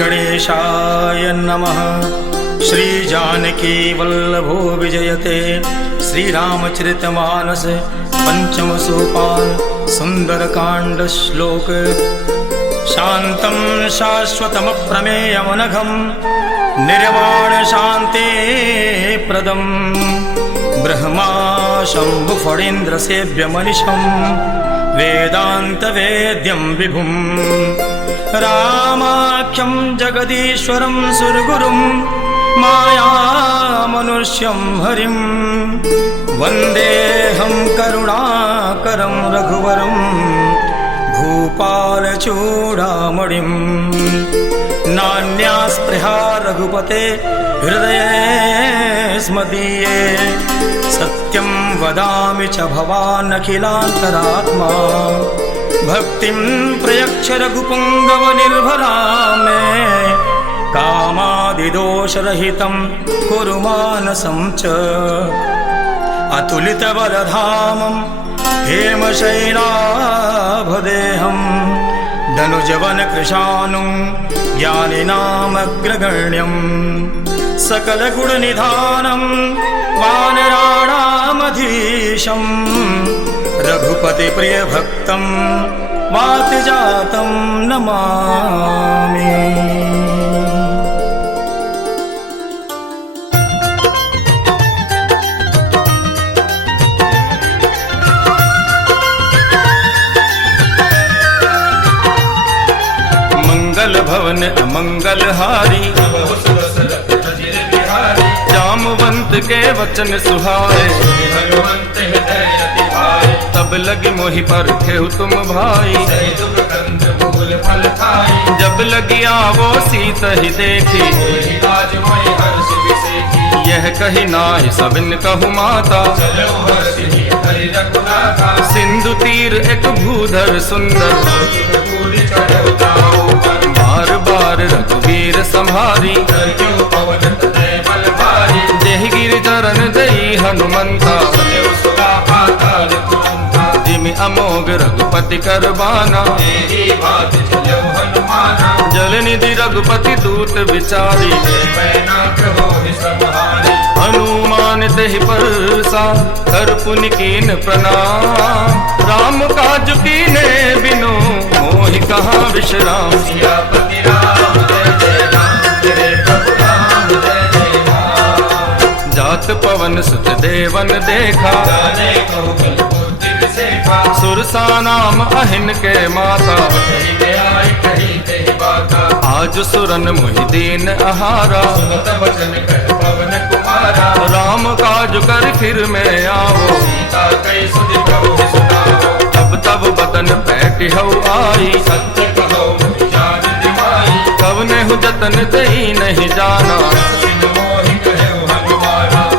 गणेशाय नमः। श्री जानकी वल्लभो विजयते श्रीरामचरितमानस पंचम सोपान सुंदरकांड श्लोक। शांतं शाश्वतमप्रमेयमनघं निर्वाण शांति प्रदं ब्रह्मा शंभु फणीन्द्र सेव्यमनिशं वेदांत वेद्यं विभुं रामाख्यं जगदीश्वरं सुरगुरुं मायामनुष्यं हरिं वन्देऽहं करुणाकरं रघुवरं भूपालचूडामणिं। नान्यास्पृहा रघुपते हृदये स्मदीये सत्यं वदामि च भवान् अखिलान्तरात्मा। भक्तिं प्रयच्छ रघुपुङ्गवनिर्भरा मे कामादिदोषरहितं कुरु मानसं च। अतुलितबलधामं हेमशैलाभदेहं धनुजवनकृशानुं ज्ञानिनामग्रगण्यं सकलगुणनिधानं वानराणामधीशं रघुपतिप्रियभक्तं वातिजातं नमामि। मंगल भवन अमंगलहारी जामवंत के वचन सुहाए। तब लगी मोहि पर खेहु तुम भाई जब लगी आवो सीत ही देखी। यह कही नाय सबिन कहु माता सिंधु तीर एक भूधर सुंदर बार बार रघुवीर संहारी। देहि गिर चरण दई हनुमंता जिमि अमोघ रघुपति करबाना। जल निधि रघुपति दूत विचारी हनुमान तेहि परसा कर पुनि कीन प्रणाम। राम काज कीने बिनु मोहि कहाँ विश्राम। जात पवन सुत देवन देखा सुरसा नाम अहिन के माता। आज सुरन मुहि दीन आहारा राम काज कर फिर में आओ। तब तब बदन बैठ हऊ आई कवने हु जतन दही नहीं जाना।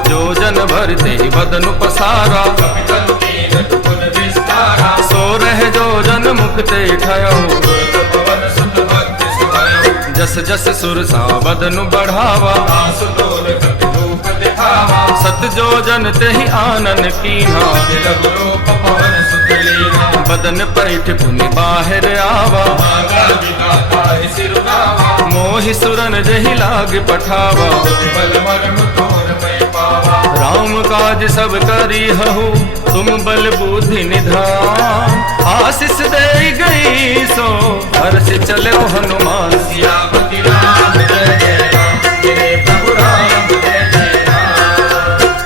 जो जन भर दे बदन पसारा सो रह जो जन मुक्ते ठयो। जस जस सुरसा बदन बढ़ावा सत जो जन तेहि आनन कीन्हा। बदन पैठ पुनि बाहर आवा मोहि सुरन जहि लाग पठावा। राम काज सब करी हहु तुम बल बुद्धि निधान। आशीष दे गई सो हर्ष चलो हनुमान।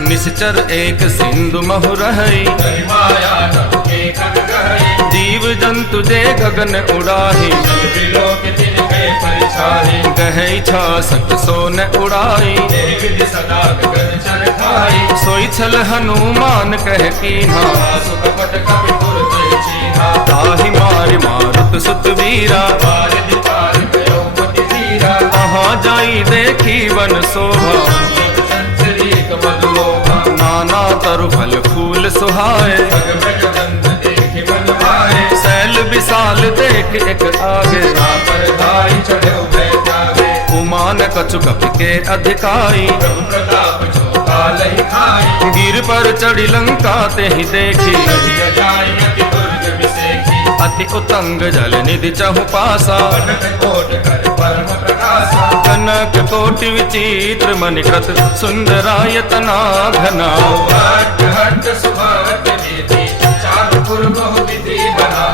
निश्चर एक सिंधु महु रहई जीव जंतु जे गगन उड़ाही। गहै छा सत सो न उड़ाई सोई छल हनुमान कह कीन्हा। ताहि मारि मारुत सुत वीरा कहाँ जाई देखी वन शोभा। नाना तरु फल फूल सुहाए सैल विशाल देख एक आगे। उमान कछु कपि के अधिकाई गिर पर चढ़ी लंका ते ही देखी। अति उतंग जल निधि चहु पासा कोटि विचित्र मणिकृत सुंदरायतना घना।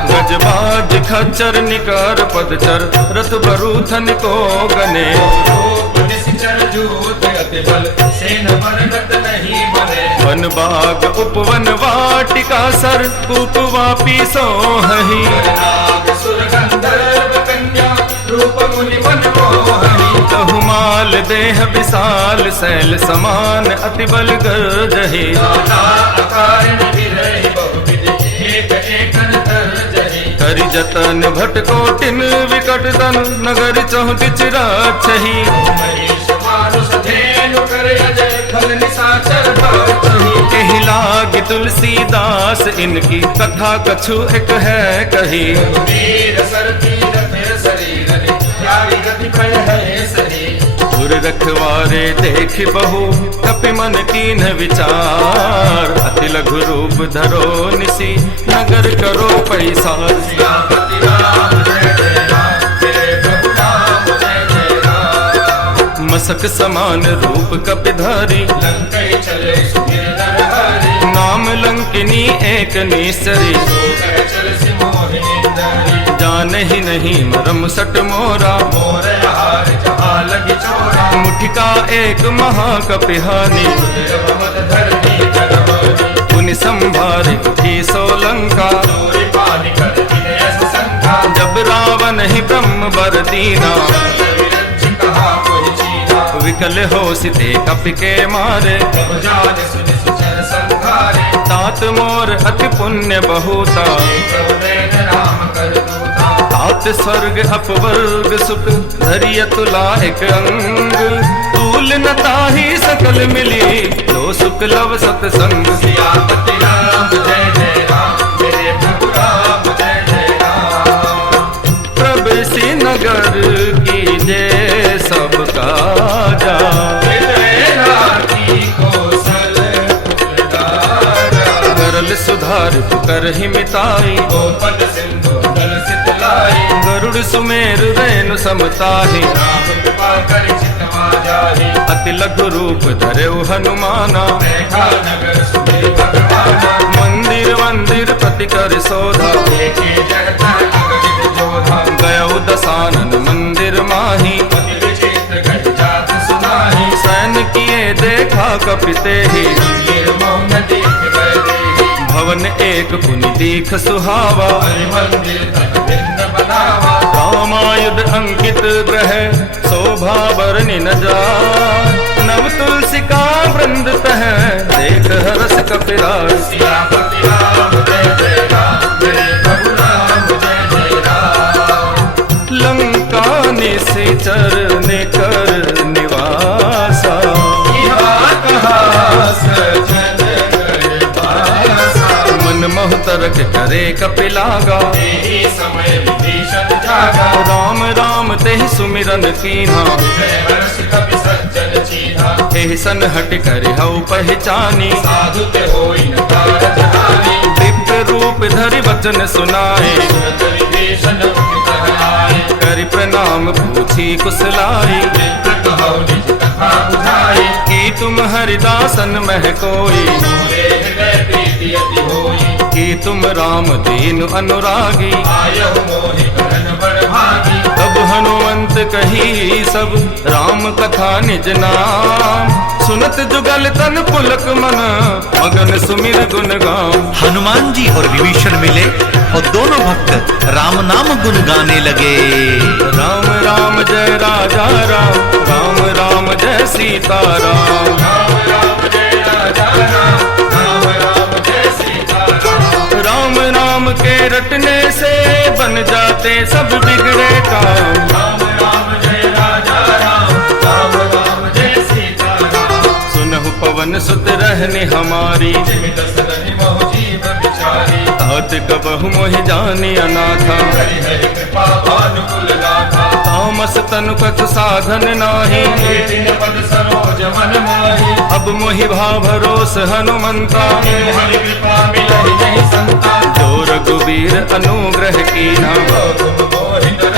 गजबाज खच्चर निकर पदचर रथ बरूथन को गने। वन बाग उपवन वाटिका सर कूप वापी सोहही। बहुमाल देह विशाल शैल समान अति बल गर्जहि। करि जतन भट कोटिन विकट तन नगर चहुदिच राक्षहि। कहि लागी तुलसीदास इनकी कथा कछु एक है कही। पुर रखवारे देख बहु कपि मन कीन विचार। अति लघु रूप धरो निसी नगर करो पैसार। मसक समान रूप कपिधारी नाम लंकिनी एक निसरी। जान ही नहीं मरम सट मोरा मुठिका एक महाकपिहानी। पुनि संभारे उठी सोलंका जब रावण ही ब्रह्म बर दीना। विकल हो सिते कपि के मारे तात मोर अति पुण्य बहुता। तात स्वर्ग अपवर्ग सुख धरिय तुला एक अंग। तूल न ताहि सकल मिली लो सुख लव सतसंग। प्रभु सी नगर की जय सब काजा। करल सुधार कर ही मिताई। गरुड़ सुमेर रेणु समताहि। अति लघु रूप धरेउ हनुमाना। मंदिर मंदिर प्रति कर शोधा। गयउ दसानन मंदिर माही। सैन किए देखा कपिते ही। भवन एक पुनि दीख सुहावा। रामायुध अंकित ग्रह शोभा बरनि न जाय। नव तुलसी का वृंद तह देख हरस कपिराज। लंका निशिचर ने कर निवासा। मन मोह तरक करे कपिलागा। राम राम तेहि सुमिरन कीन्हा। एहि सन हट कर हऊ पहचानी। दिव्य रूप धरि वचन सुनाए। करि प्रणाम पूछी कुशलाई। की तुम हरिदासन मह कोई। की तुम राम दीन अनुरागी। तब हनुमंत कही सब राम कथा निज नाम। सुनत जुगल तन पुलक मन मगन सुमिर गुण गाम। हनुमान जी और विभीषण मिले और दोनों भक्त राम नाम गुण गाने लगे। राम राम जय राजा राम। राम राम जय सीता राम। राम राम जय राजा राम। राम राम जय सीता राम। राम नाम के रटने से बन जाते सब बिगड़े काम। राम राम जय राजा राम। राम राम जय सीता राम। सुनहु पवन सुत रहने हमारी। तात कबहु मोहि जानि अनाथा। तामस तनु कछु साधन नाही। अब मोहि भाव भरोस हनुमंता। जो रघुवीर अनुग्रह कीन्हा।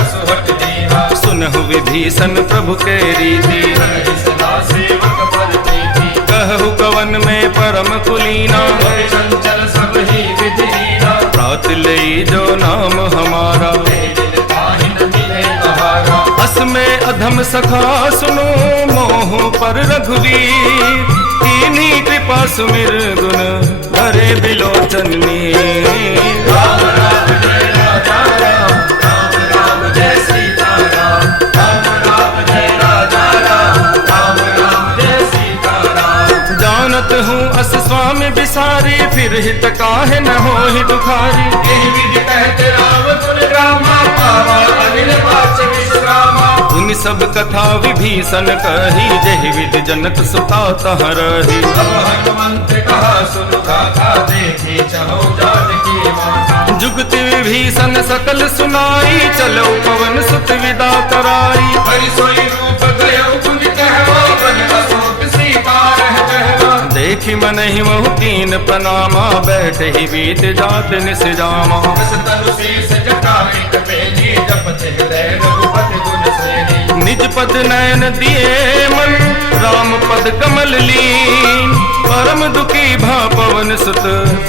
सुहट दीना, सुनहु विभीषण प्रभु के रीति, हरि सदा सेवक पर प्रीति, कहु कवन में परम कुलीना, भय चंचल सब ही विधि लीना, प्रात लई जो नाम हमारा, दिल ताहि न मिले आहारा, अस में अधम सखा सुनो मोह पर रघुवीर, कीन्ही कृपा सुमिर गुण धरे बिलोचन नीर। राम राम जय राजा राम, राम राम जय सीता राम, राम राम जय राजा राम, राम राम जय सीता राम, जानत हूँ अस स्वामी बिसारी, फिर हित काहे न होहि दुखारी, यही विधि कहते राम गुण रामा, पावा अनिल वाच विश्रामा, उन सब कथा विभीषण कही, जहि विधि जनक सुता तह रही। अब हनुमंत कहा सुन गाथा, देखी चहो जानकी माता, जुगति विभीषण सकल सुनाई, चलो पवन सुत विदा कराई। हरि सोई रूप गयो गुण कहवा, बन अशोक सीता रह कहवा, देखी मन ही मोह कीन प्रणामा, बैठे ही बीत जात निस जामा। बस तनु शीस जटाई कपेली, जपत हृदय रघुपति गुण सेनी, निज पद नयन दिए मन, राम पद कमल लीन, परम दुखी भा पवन सुत,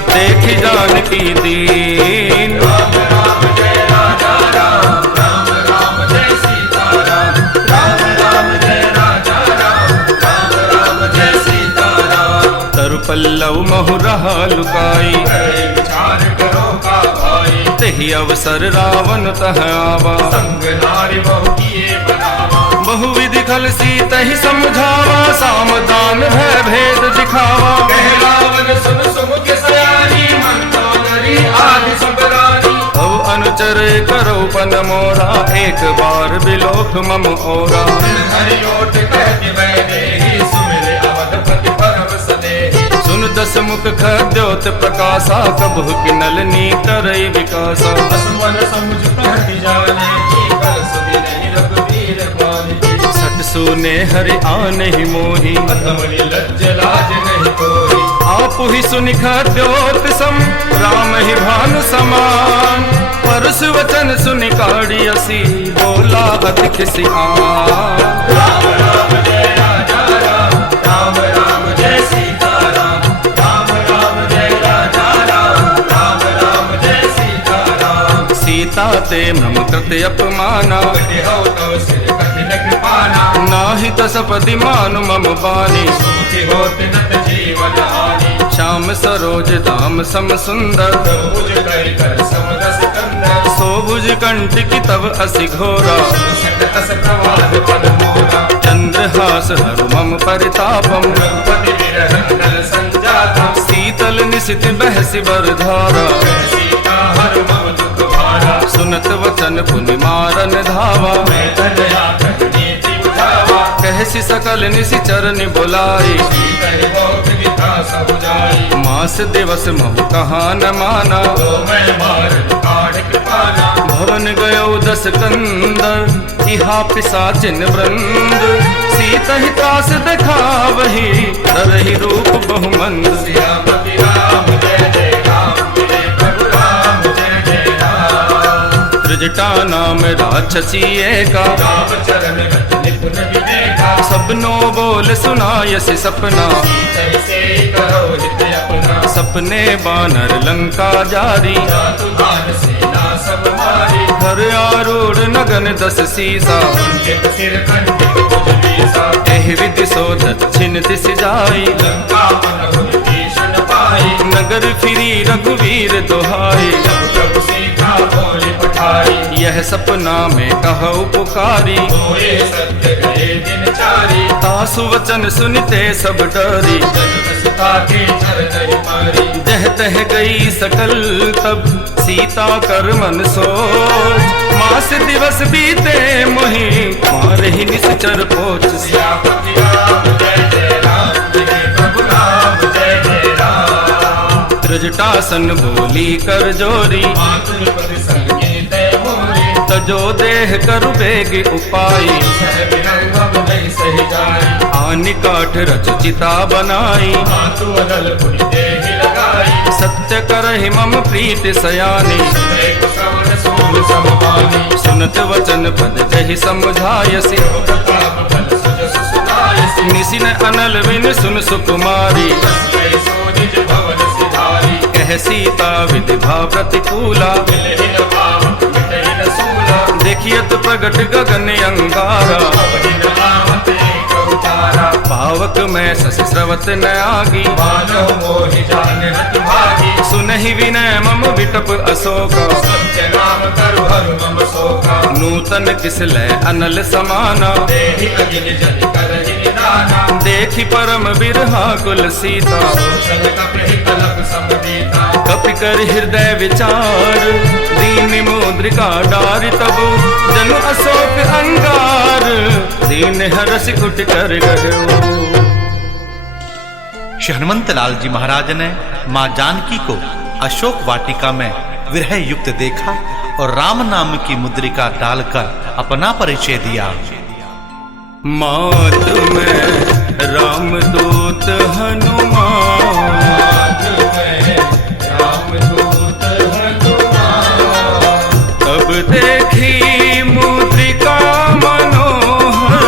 देखी जानकी दीन। राम राम जय राजा राम, राम राम जय सीता राम, राम राम जय राजा राम, राम राम जय सीता राम, तरु पल्लव महु रहा लुकाई, करे विचार करो का भाई, तेहि अवसर रावण तह आवा। संग नारी बहु किए बनावा, बहुविधि खल सीत ही समझावा, सामदान भय भेद दिखावा। कह रावण सुन सुमुख सयानी, मंदोदरी आदि सब रानी, अब अनुचर करो पन मोरा, एक बार बिलोक मम ओरा। हरि ओट कहति वैदेही, सुमिर अवधपति परम सदेही, सुन दस मुख खद्योत प्रकाशा, कबहु किनल नी करई विकासा। असुवन समुझ कहति जाने की, कर सुधि नहीं रघुवीर पानी की, सट सुने हरि आन ही मोही, अतमनि लज्ज लाज नहीं कोई, आप ही सुनि खद्योत सम, राम ही भानु समान। परस वचन सुनि काढ़ी असी, बोला अति खिसियान। राम राम जय राजा राम, राम राम जय सीता राम, राम राम जय राजा राम, राम राम जय सीता राम, सीता ते मम कृत अपमाना, कटि हो तो सिर कठिन कृपाना, नाहि तसपति मानु मम बानी। सुखी होत नत जीवन हानि, श्याम सरोज धाम सम सुंदर, प्रभुज करि कर समदस कंदर, सोभुज कंटकी तब असि घोरा। सकतस प्रवाद पद मोरा, चंद्रहास हरु मम परितापम, रघुपति विरह नल संजातम, शीतल निशित बहसि बरधारा। सीता हर मम दुख भारा, सुनत वचन पुनि मारन धावा, मैं तनया नीति बुझावा, कहसि सकल निशि चरण बुलाई। सीतहि बहुत विधा सब जाई, मास दिवस महु कहा न माना, तो मैं मार काढ़ कृपाना, भवन गयो दस कंदर, इहा पिशाचिन वृंद। सीता ही त्रास दिखावही, तरहि रूप बहुमंद। सियापति राम जय जय राम, मेरे प्रभु राम जय जय राम, त्रिजटा नाम राक्षसी एका, राम चरण रत निपुण विवेका, सबनो बोल सुनायसि सपना। सीतहि से करो हित अपना, सपने बानर लंका जारी, जातु भान सेना सब मारी, हर आरूढ़ नगन दस सीसा। कुंठित सिर खंडित भुज बीसा, एहि विधि सो दक्षिण दिश जाई, लंका मन हुन भीषण पाई, नगर फिरी रघुवीर दोहाई। जब प्रभु सीता बोले पठाई, यह सपना में कहु पुकारी, होए सत्य गए दिन चारी, तासु वचन सुनते सब डरी। जनक सुता के चरण मारी, जह तह गई सकल तब, सीता कर मन सोच। मास दिवस बीते मोहि, मारहि निश्चर पोच। सियापति राम जय जय राम, मेरे प्रभु राम जय जय राम, त्रिजटासन बोली कर जोरी, मातृपति संगीत मोरी, तजो देह करु बेग उपाई। सह बिरंग हम नहीं सही जाई, आनि काठ रच चिता बनाई, मातु अनल पुनि देहि लगाई, सत्य करहि मम प्रीति सयानी। सुनेक श्रवण सूल समवानी। सुनत वचन पद जहि समुझायसि। प्रताप बल सुजस सुनायसि। निसिन अनल विन सुन सुकुमारी। जय सो निज भवन सिधारी। कह सीता विधि भाव प्रतिकूला। मिलहि न पावक मिटहि न सूला। देखियत प्रगट गगन अंगारा। अवहि न आवत एक उतारा। पावक में शशि स्रवत न आगी। मानव मोहि जान हत भागी। सुनहि विनय मम विटप अशोका। सत्य नाम तरु हरु मम शोका। नूतन किस लय अनल समाना। देहि अजिन जन करहि निदाना। देखि परम बिरहा कुल सीता। सोचन कपि कलप समदीता। कपि कर हृदय विचार। दीन मुद्रिका डारि तब जनु अशोक अंगार। दीन हरसि उठ कर गयो। श्री हनुमंत लाल जी महाराज ने मां जानकी को अशोक वाटिका में विरह युक्त देखा और राम नाम की मुद्रिका डालकर अपना परिचय दिया। मात में रामदूत हनुमान। रामदूत हनुमान। तब देखी मुद्रिका मनोहर।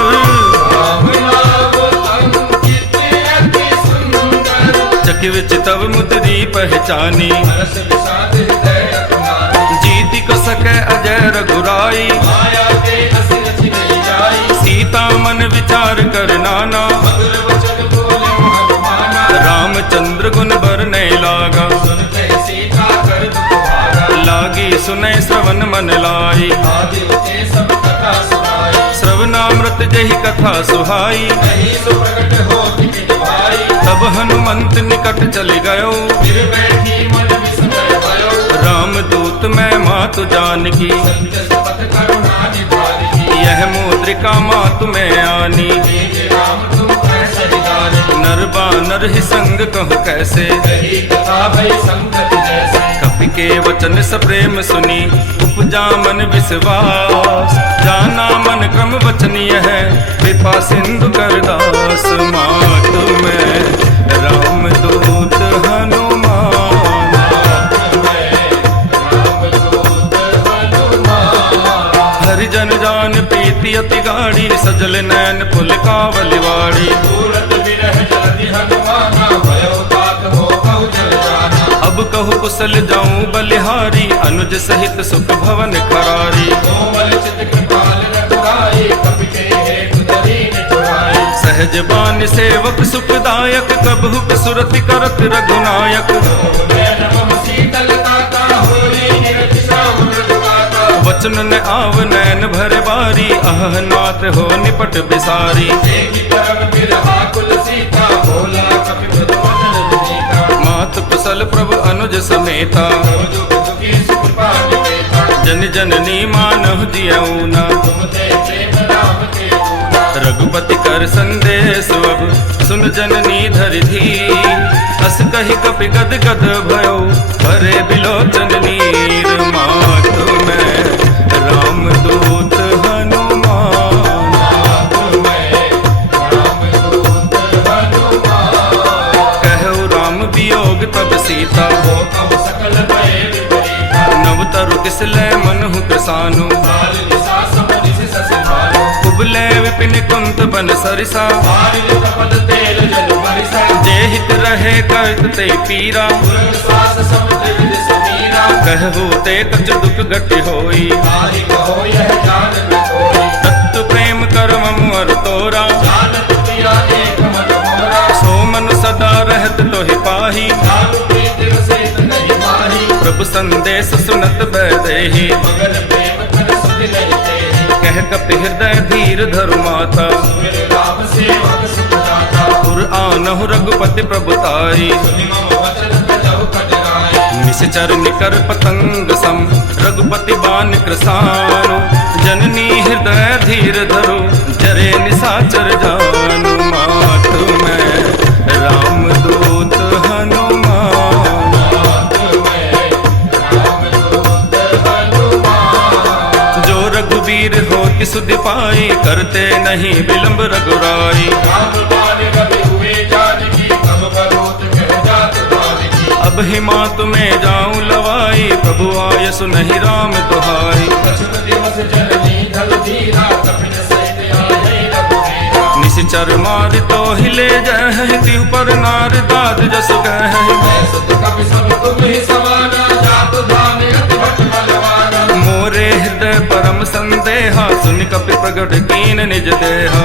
राम नाम अंकित अति सुंदर। चकित चितव मुद्री पहचानी। हर्ष विषाद हृदय अभिमानी। जीति को सके अजय रघुराई। माया के अस रचि नहीं जाई। सीता मन विचार कर नाना। मधुर वचन बोले हनुमाना। रामचंद्र गुण बरने लागा। सुनते सीता कर दुख भागा। लागी सुनै श्रवण मन लाई। आदि उते सब कथा सुनाई। श्रवणामृत जहि कथा सुहाई। कहीं सो प्रकट हो निकट भाई। तब हनुमंत निकट चले गयो। फिर बैठी मन विस्मय भयो। रामदूत मैं मातु जानकी। सत्य शपथ करुणा निधानी। यह मुद्रिका मातु में आनी। तेज राम तुम ऐसे जानी। नर बानर ही संग कहूँ कैसे। कही कथा भई संगत जैसे। कपि के वचन सप्रेम सुनी। उपजा मन विश्वास। जाना मन क्रम वचनीय है। कृपा सिंधु करदास। मातु में रामदूत हनुमान। हरिजन जान प्रीति अति गाढ़ी। सजल नैन पुल कावलिवाड़ी। सूरत विरह जलधि हनुमाना। भयो तात हो बहु जल जाना। अब कहु कुशल जाऊं बलिहारी। अनुज सहित सुख भवन खरारी। कोमल चित कृपाल रघुराई। कपि के हेतु दरीन चुराई। सहज बान सेवक सुखदायक। कबहु सुरति करत रघुनायक। नैन मम शीतलता का होली। निरति श्रावण रघुनाथा। वचन न आव नैन भर बारी। अह नाथ हो निपट बिसारी। देखि परम बिरहा कुल सीता। भोला कपि मृदु वचन विनीता। मात कुशल प्रभु अनुज समेता। दुख दुखी सुख पावि देता। जन जननी मानहु जियऊ न। तुम ते प्रेम राम के दूता। रघुपति कर संदेश अब सुन जननी धरि धीर। अस कहि कपि गद गद भयो। भरे बिलोचन नीर। मातु में रामदूत हनुमान। कहु राम वियोग तब सीता। हो कब सकल भय विपरीता। नव तरु किस लय मनहु प्रसानु। काल निसा समरि सस भानु। कुबले विपिन कुंत बन सरिसा। मारिल कपट तेल जल बरिसा। जे हित रहे करत ते पीरा। तुरंत श्वास समुद्र विद समीरा। कहु ते कछ दुख घट होई। ताहि कहो यह जान न कोई। तत्व प्रेम कर मम अर तोरा। जानत पिया एक मन मोरा। सो मन सदा रहत तोहि पाही। जानु प्रीति रसित नहीं माही। प्रभु संदेश सुनत बैदेहि। मगन प्रेम कर सुधि नहीं तेहि। कह कपि हृदय धीर धरु माता। सुमिर राम सेवक सुख दाता। पुर आनहु रघुपति प्रभुताई। सुनि मम वचन तजहु कटराई। निश्चर निकर पतंग सम। रघुपति बान कृसानु। जननी हृदय धीर धरु। जरे निशाचर जानु। मातु में रामदूत हनुमान। जो रघुवीर हो कि सुधि पाई। करते नहीं विलंब रघुराई। राम बाण कवि हुए जानकी। तब करोत कह जात बालिकी। अब ही मात में जाऊं लवाई, प्रभु आय सुनहि राम दुहाई। निश्चर मार तो हिले जय, तिहु पर नार दाद जस गह। मोरे हृदय परम संदेहा, सुन कपि प्रगट कीन निज देहा।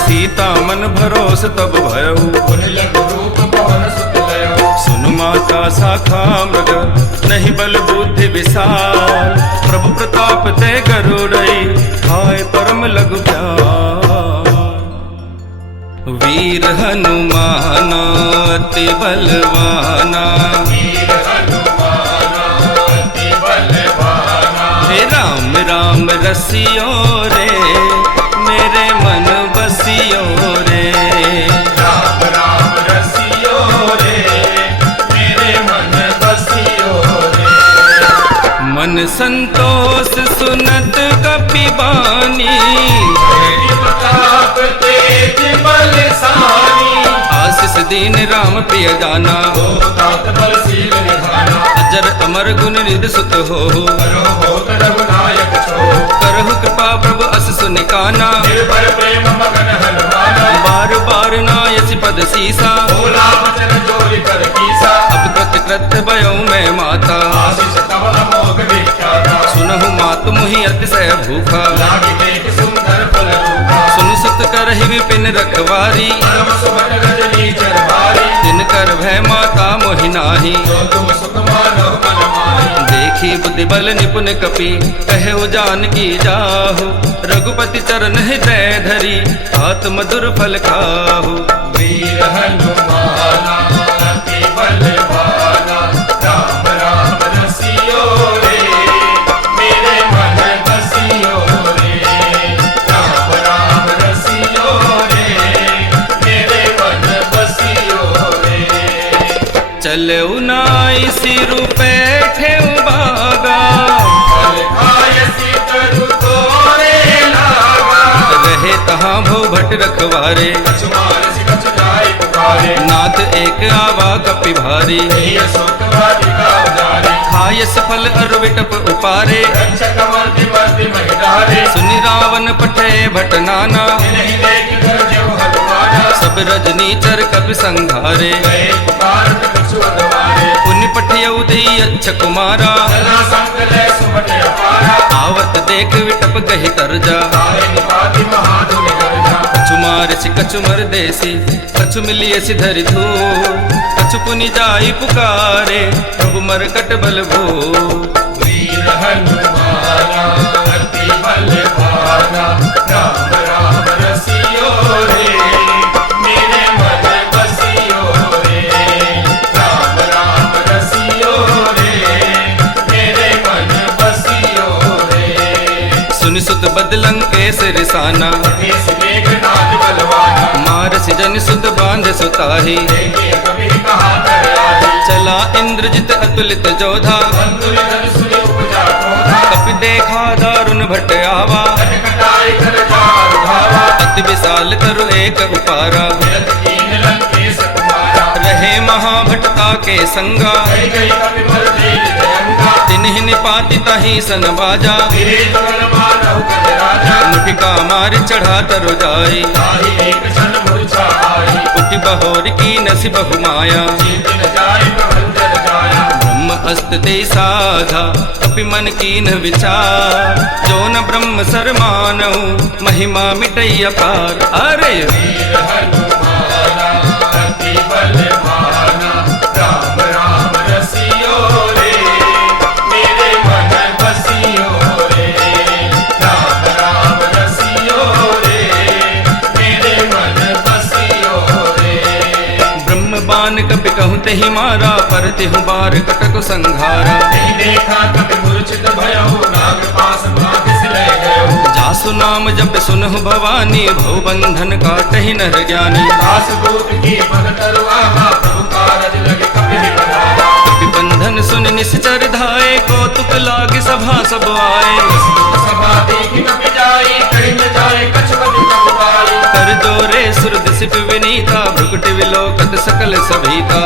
सीता मन भरोस तब भयउ, सुन माता शाखा मृग, नहीं बल बुद्धि विशाल। प्रभु प्रताप ते गरुड़ई, हाय परम लघु प्यार। वीर हनुमान अति बलवाना, हे राम राम रसियो रे, मेरे मन बसियो रे। राम राम रसियो रे, मेरे मन बसियो रे। मन संतोष सुनत कपि बानी, प्रताप तेज बलशाली। आशीष दीन राम प्रिय जाना, तात बलशील निधाना। अजर अमर गुण निधि सुत हो, करो होत रघुनायक छो। करहु कृपा प्रभु अस सुनिकाना। निर्भय प्रेम मगन हनुमाना, बार बार नायसि पद सीसा। भोला वचन जोरि कर कीसा। अब कृत कृत भयो मैं माता, आशीष तब अमोघ विख्याता। सुनहु मातु मुहि अतिशय भूखा। लागी देख सुंदर फल रूपा। सुन सुत करहि विपिन रखवारी, परम सुभग रजनी चरवारी। जिनकर भय माता मोहि नाहि। जो तुम सुख मानो मन माहि। देखी बुद्धि बल निपुण कपि, कहे जानकी जाहु। रघुपति चरण हृदय धरी, आत्म मधुर फल खाहु। वीर हनुमाना अति बलवाना, राम राम रसियो रे, मेरे मन बसियो रे। राम राम रसियो रे, मेरे मन बसियो रे। चले नाई सिरु पैठे बागा, फल खाय सीतरु तोरे लागा। रहे तहाँ भो भट रखवारे, कछु मानसि कछु जाय पुकारे। नाथ एक आवा कपि भारी। यही अशोक वाटिका उजारे। खायस फल अरु विटप उपारे, रक्षक मर्दि मर्दि महिधारे। सुनि रावण पठे भट नाना। नहीं देख कर जो हनुमाना, सब रजनीचर कपि संघारे। गए पुकारत कछु अगवारे। पुनि पठियउ दई अच्छा कुमारा, चला संकल सुमट अपारा। आवत देख विटप कहि तरजा। तारे निपाति महाधुनि गर्जा। कछु मारसि कछु मरदेसी, कछु मिलियसि धरि धू। कछु पुनि जाई पुकारे, प्रभु मरकट बल भू। वीर हनुमाना अति बलवाना, राम राम रसियो रे, मेरे मन बसियो रे। राम राम रसियो रे, मेरे मन बसियो रे। सुनि सुत बदलंग केसरि साना, देश मेघनाद बलवाना। मारसि जन सुत बांध सुताही। देखे कबि कहा कर आही। चला इंद्रजित अतुलित जोधा, बंधुर धन सुनि उपजा क्रोधा। कपि देखा दारुण भट आवा। कटाई कर जाल धावा। अति विशाल तरु एक उपारा, विरत कीन लंकेश कुमारा। रहे महाभटता के संगा। गई गई कपि बल तेज जयंगा। तिन्हि निपाति ताहि सन बाजा। गिरे जुगल मानव कद राजा। मुठिका मारि चढ़ा तरु जाई। ताहि एक क्षण मूर्छा आई। उठि बहोर की नसि बहु माया। जीत न जाय प्रबंधन जाया। ब्रह्म अस्त ते साधा, कपि मन कीन विचार। जो न ब्रह्म सर मानऊ, महिमा मिटई अपार। अरे वीर हनुमाना अति बलवाना, राम राम रसियो रे, मेरे मन बसियो रे। राम राम रसियो रे, मेरे मन बसियो रे। ब्रह्म बान कपि कहु तेहि मारा, पर तेहु बार कटक संघारा। नहीं देखा कपि मूर्छित भयो, नाग पास भाग से ले गयो। जासु नाम जप सुनहु भवानी, भव बंधन काटहि नर ज्ञानी। दासदूत की भगत रुआवा, प्रभु कारज लगे कपि विकरावा। कपि बंधन सुन निश्चर धाये, कौतुक लागे सभा सब आए। सभा देखि कपि जाई, कहीं न जाए कछु कपि कपि पाई। कर कर जोरे सुरद सिप विनीता भ्रुकुट विलोकत सकल सभीता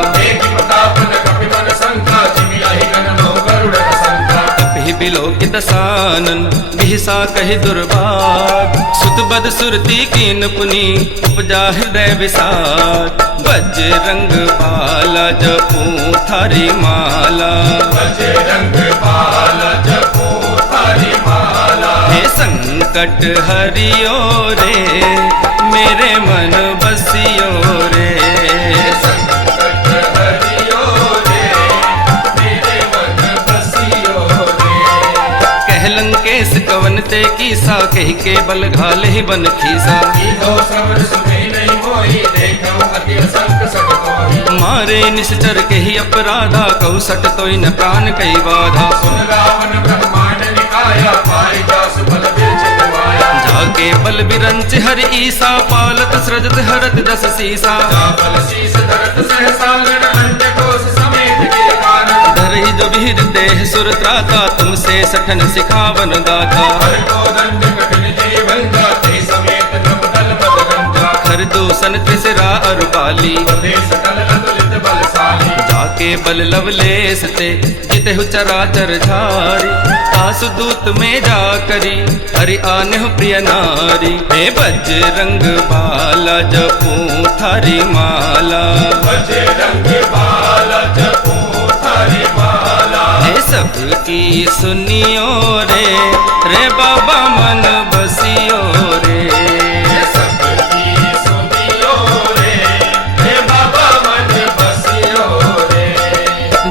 कपि विलोकित सानन बिहसा कहि दुर्बाद सुत बद सुरती कीन पुनि उपजा हृदय विषाद बजरंग बाला जपू थारी माला हे संकट हरियो रे मेरे मन बसियो रे कह लंकेश कवन ते कीसा कह के बल घाले ही बन खीसा मारे निश्चर के ही अपराधा कौ सट तो न प्राण कई बाधा जाके बल बिरंच हर ईसा पालत सृजत हरत दस सीसा धरहि जो विहिर देह सुर त्राता तुमसे सठन सिखावन गाथा खर दूसन त्रिसरा अरुपाली जाके बल लवलेस ते जितेहु चराचर झारी आसु दूत में जा करी हरि आनेहु प्रिय नारी हे बजरंग बाला जपू थारी माला हे सबकी सुनियो रे रे बाबा मन बसियो रे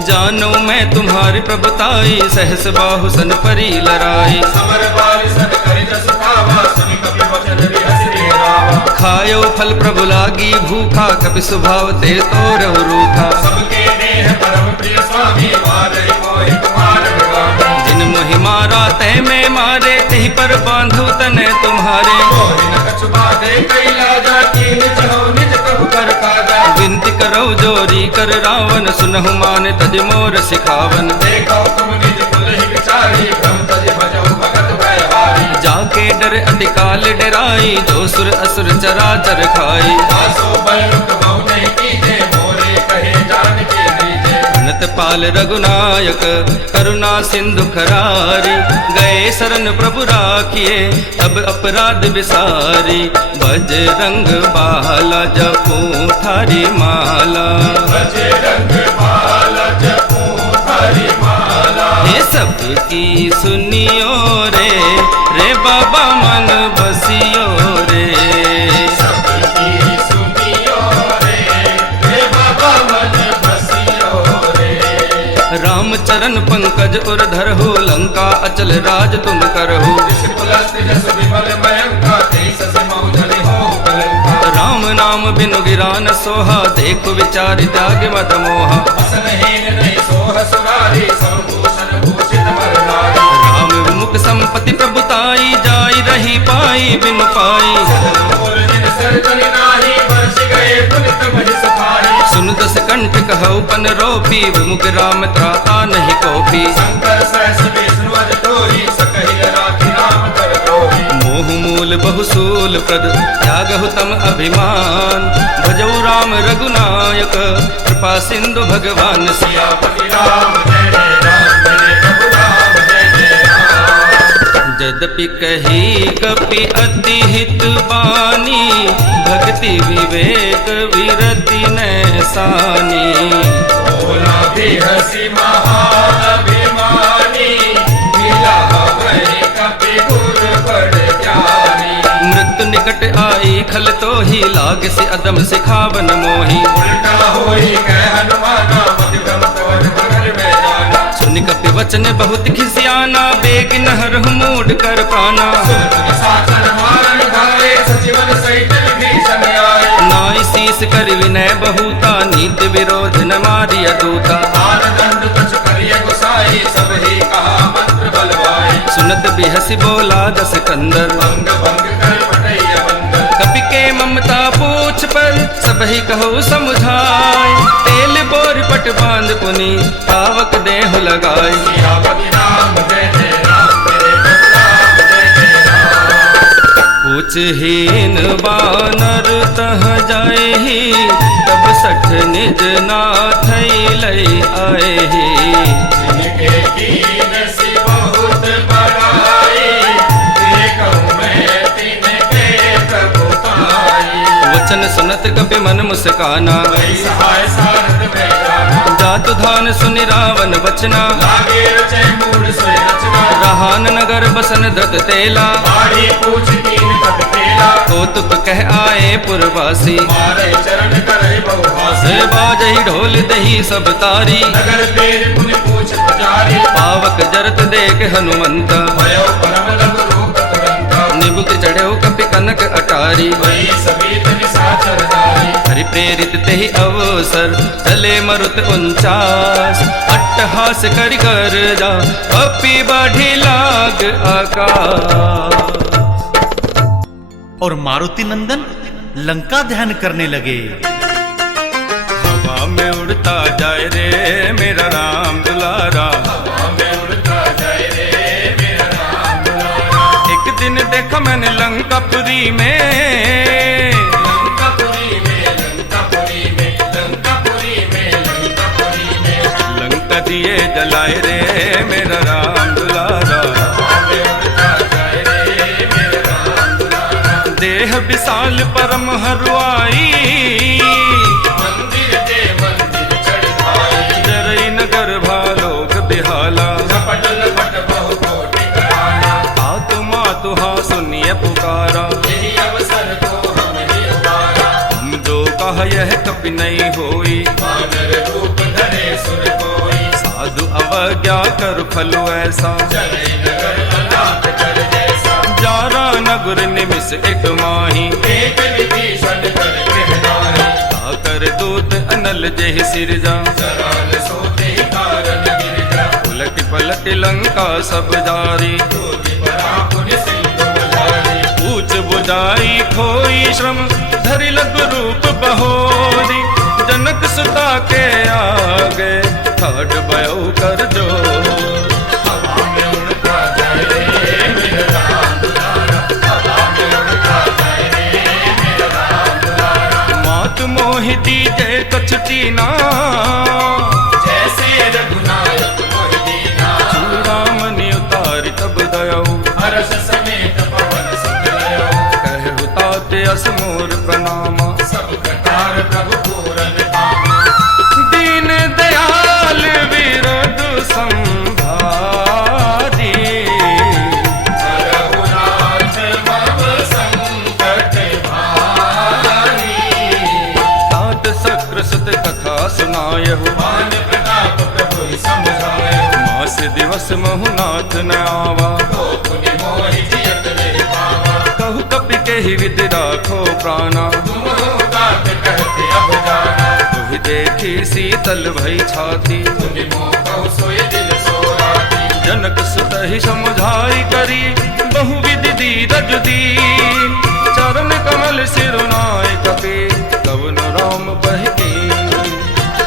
जानो मैं तुम्हारी प्रभुताई सहस बाहु सन परी लड़ाई खायो फल प्रभु लागी भूखा कपि स्वभाव ते तोर रूखा जिन मोहि मारा तय में मारे तेहि पर बांधु तने तुम्हारे विनती करो जोरी कर रावण सुनहु मान तज मोर सिखावन जाके डर अति काल डराई जो सुर असुर चराचर खाई अनंत पाल रघुनायक करुणा सिंधु खरारी गए शरण प्रभु राखिए अब अपराध विसारी बजरंग बाला जपू थारी माला ये सबकी सुनियो रे रे बाबा मन बसियो रे राम चरण पंकज उर धरहु लंका अचल राज तुम करहु राम नाम बिनु गिरा न सोहा देखु विचारि त्याग मत मोहा राम विमुख संपत्ति प्रभुताई जाई रही पाई बिनु पाई सुन दस कंठ कहु पन रोपी विमुख राम त्राता नहीं कोपी मोह मूल बहुसूल प्रद त्यागहु तम अभिमान भजऊ राम रघुनायक कृपा सिंधु भगवान सियापति राम जय जय राम जय प्रभु राम जय जय राम यद्यपि कही कपि अति हित बानी भक्ति विवेक विरति नैसानी बोला भी हसी महाअभिमानी मिला वही कपि गुर बड़ ज्ञानी मृत्यु निकट आई खल तो ही लाग से अदम सिखावन मोही उल्टा होई कह हनुमाना मति भ्रम तोर मगर में जाना सुन कपि वचन बहुत खिसियाना बेग नहर मूड कर पाना नाई शीस कर विनय बहुता नीत विरोध न मारिय दूता सुनत बिहसी बोला दस कंदर कपि के ममता पूछ पर सबही कहो समुझाय तेल बोर पट बांध पुनि पावक देह लगाए पूछ रुचिहीन बानर तह जाए ही, तब सठ निज नाथ लई आए ही। जिनके कीन सी बहुत बड़ाई, देखूं मैं तिनके प्रभु पाई। वचन सुनत कपि मन मुस्काना, वही सहाय सारथ में जाना। जातु धान सुनि रावण बचना, लागे रचै मूढ़ सोई रचना। रहान नगर बसन धृत तेला, बाढ़ी पूछ कीन कट तेला। कौतुक कह आए पुरवासी, मारे चरण करे बहुहासी। से बाजहि ढोल दही सब तारी, नगर तेज पुनि पूछ पुजारी। पावक जरत देख हनुमंत, भयो परम लघु रूप तुरंत। निबुक चढ़ो कपि कनक अटारी। वही सभी निशाचर नारी। हरि प्रेरित तेहि अवसर, चले मरुत 49। अट्टहास करि कर जा, कपि बढ़ि लाग आकाश। और मारुति नंदन लंका ध्यान करने लगे। हवा में उड़ता जाए रे मेरा राम दुलारा, हवा में उड़ता जाए रे मेरा राम दुलारा। एक दिन देखा मैंने लंकापुरी में, लंकापुरी में, लंकापुरी में, लंकापुरी में, लंकापुरी में। लंका दिए जलाए रे मेरा राम दुलारा। हवा में उड़ता जाए रे मेरा राम दुलारा। देह विशाल परम हरुआई, मंदिर दे मंदिर चढ़ भाई। जरई नगर भालोक बिहाला, झपट लपट बहु कोटि कराया। आतु मातु हा सुनिए पुकारा। यही अवसर को हम ही उबारा। हम जो कहा यह कपि नहीं होई, वानर रूप धरे सुर कोई। साधु अवज्ञा कर फलो ऐसा, चले नगर अनाथ कर जैसा। जारा नगर निमिष एक माही, एक विभीषण कर कहनाई। आकर दूत अनल जेहि सिरजा। सराल सोते ही कारण गिरजा। उलट पलट लंका सब जारी, जोगी बड़ा पुण्य सिंधु बजारी। ऊंच बुझाई खोई श्रम, धरि लघु रूप बहोरी। जनक सुता के आगे, ठाठ भयो कर जो। हवा में उड़ता जाए रे मेरा राम दुलारा। हवा में उड़ता जाए रे मेरा राम दुलारा। मात मोहि दीजे कछुटी ना, जैसे रघुनायक मोहि दीना। चूड़ामणि उतारि तब दयऊ, हर्ष समेत पवन सुख लयो। कहु तात अस मोर प्रणामा। सब कटार प्रभु पूरन कामा। दीन दयाल विरद संभारी, रघुनाथ मम संकट भारी। तात सक्र सुत कथा सुनायहु, मान प्रताप प्रभु समझायो। मास दिवस महुनाथ न आवा। तो पुनि मोहि जियत नहीं पावा। कहु कपि केहि विधि राखो प्राणा, तुम तात कहते अब जाना। तुहि देखी शीतल भई छाती। तुनि मोह कहु सोई दिल सोराती। जनक सुत ही समुझाई करी, बहु विधि दीरज दीन। चरण कमल सिरुनाय कपि, कवन राम बहकी।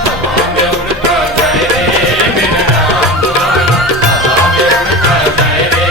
हवा में उड़ता जाए रे मेरा राम दुलारा। हवा में उड़ता जाए रे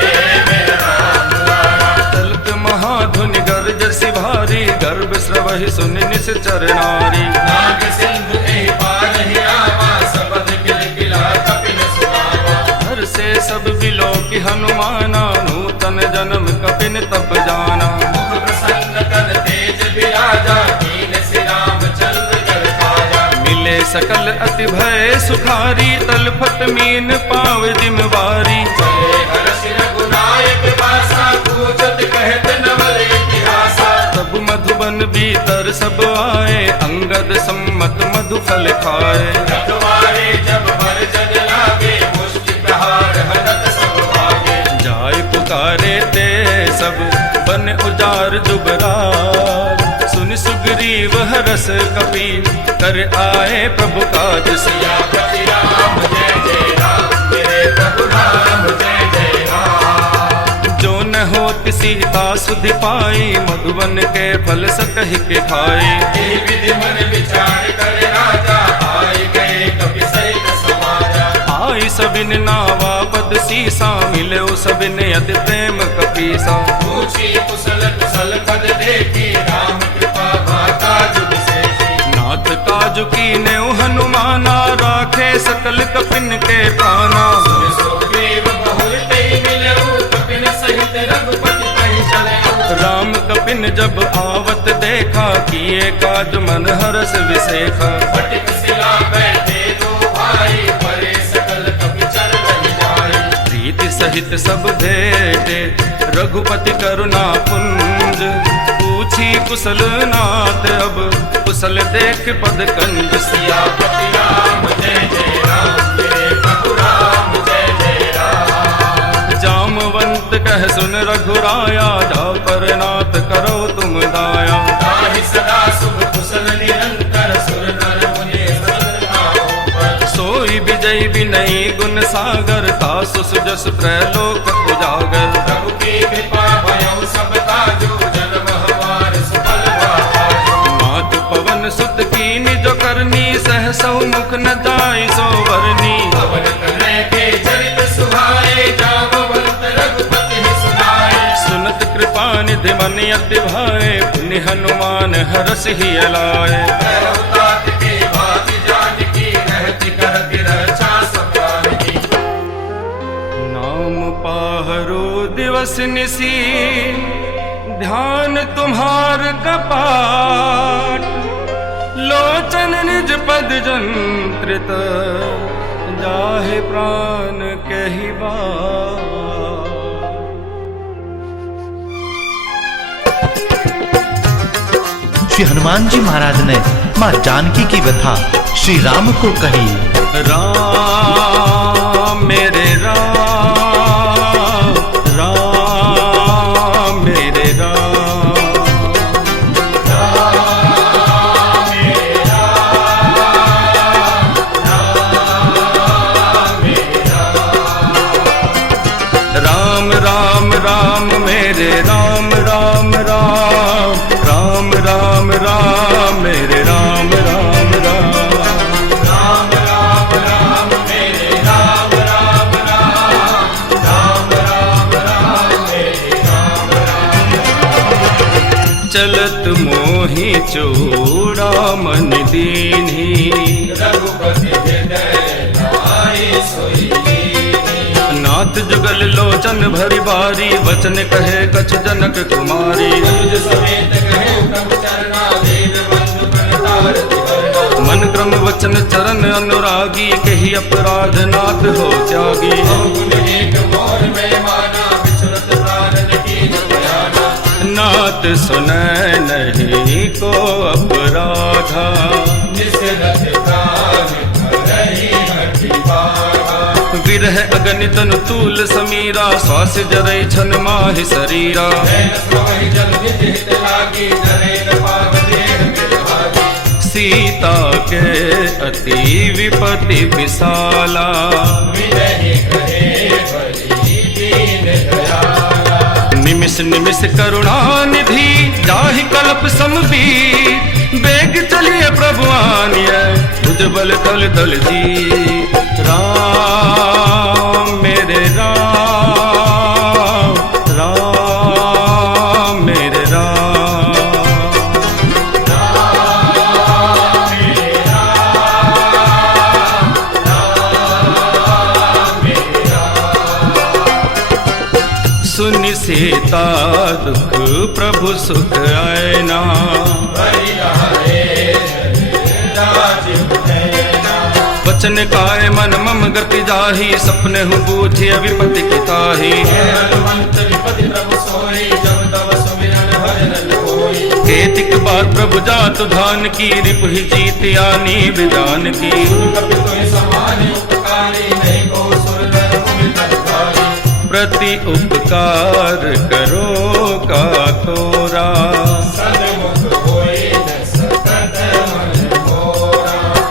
मेरा राम दुलारा। तलत महाधुनि गर्ज सि भारी, गर्भ स्रवहि सुनि निश्चर नारी। नाग सिंधु एहि पार ही आवा। सबद किलकिला कपिल सुनावा। हर से सब बिलो की हनुमाना, नूतन जन्म कपिन तब जाना। मुख प्रसन्न कर तेज विराजा। कीन से रामचंद्र कर काजा। मिले सकल अति भय सुखारी, तलफट मीन पाव जिमवारी। चले हर्ष रघुनायक बासा। पूजत कहत नवल इतिहासा। तब मधुबन भीतर सब आए, अंगद सम्मत मधु फल खाए। रखवारे जब भर जन लागे। मुष्टि प्रहार हरत सब भागे। जाय पुकारे ते सब, बन उजार जुबरार। सुन सुग्रीव हरस कपि, कर आए प्रभु काज सिया। सियापति राम जय जय राम। मेरे प्रभु राम जय जय राम। जो न होत सीता सुधि पाई, मधुबन के फल सकहि के खाए। एहि विधि मन विचार कर राजा। आए गए कपि सहित समाजा। आई सबिन नावा पद सीसा, मिले सबिन अति प्रेम कपीसा। पूछी कुशल कुशल पद देखी, राम कृपा भाता जुग सेठी। नाथ काजु की नेउ हनुमाना, राखे सकल कपिन के प्राणा। सुग्रीव बहुर तेई मिलऊ, कपिन सहित रघुपति कहि चलऊ। राम कपिन जब आवत देखा, किए काज मन हरष विसेखा। फटिक शिला बैठे दो भाई, परे सकल कपि चल रहि जाई। प्रीति सहित सब भेटे, रघुपति करुणा पुंज। पूछी कुशल नाथ अब, कुशल देख पद कंज। सियापति राम जय जय राम, मेरे प्रभु राम जय जय राम। जामवंत कह सुन रघुराया, जाओ पर नाथ करो तुम दाया। ताहि सदा शुभ कुशल निरंतर, सुर नर मुनि सदा पर। सोई विजय विनयी गुण सागर, तासु सुजस प्रलोक उजागर। प्रभु की कृपा भयउ सब ताजु, जन्म हमार सुफल भाजु। मात पवन सुत की निज करनी, सहसौ मुख न दाई सो वरनी। पवन कनय के चरित सुहाए, जामवंत रघुपति सुनाए। सुनत कृपा निधि मन अति भाए, पुनि हनुमान हरष ही अलाए। तात के बात जान की, रहति करति रक्षा सब प्राण की। नाम पाहरो दिवस निसी, ध्यान तुम्हार कपाट। लोचन निज पद जंत्रित, जाहे प्राण कहि बात। श्री हनुमान जी महाराज ने माँ जानकी की व्यथा श्री राम को कही। राम मेरे राम, राम मेरे राम। राम राम राम मेरे राम, राम राम, राम राम राम मेरे राम, राम राम। राम राम राम मेरे राम, राम राम, राम राम राम मेरे राम राम। चलत मोहि चूड़ामन दीन्ही, रघुपति हृदय ध्याये सोई दीन्ही। नाथ जुगल लोचन भरि बारी, वचन कहे कछ जनक कुमारी। अनुज समेत कहे प्रभु चरना, देव बंधु प्रणतारति वरना। मन क्रम वचन चरण अनुरागी, कही अपराध नाथ हो त्यागी। गुण एक मोर में माना, विचरत प्राण की बयाना। नाथ सुनै नहीं को अपराधा, जिस रथ प्राण धरहि हठि बाधा। विरह अगनि तनु तूल समीरा, श्वास जरै छन माहि शरीरा। नैन स्रवहि जल निधि हित लागी, नरेन पाव देह मिल भागी। सीता के अति विपति विशाला, विनहि कहे बलि दीन दयाला। निमिष निमिष करुणा निधि, जाहि कल्प समबीर। बेग चलिए प्रभु आनिय, उज्जवल तल तल जी। राम मेरे राम, राम मेरे राम। सुनि सीता दुख प्रभु सुख आयना, वचन काय मन मम गति जाही, सपने हूँ बूझिय विपति की ताही। केतिक बार प्रभु जातु धान की, रिपु ही जीत आनी विजान की। प्रति उपकार करो का तोरा,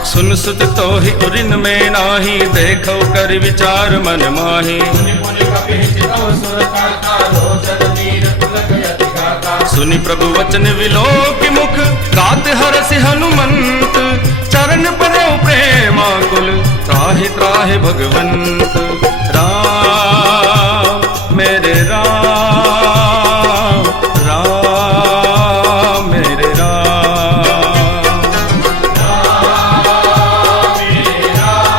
सुन सुत तो ही उरिन में नाही, देखो कर विचार मन माही। सुनि प्रभु वचन विलोक मुख, गात हरसि हनुमंत। चरण परो प्रेमाकुल, त्राहि त्राहि भगवंत राम मेरे राम, राम मेरे राम, राम मेरे राम,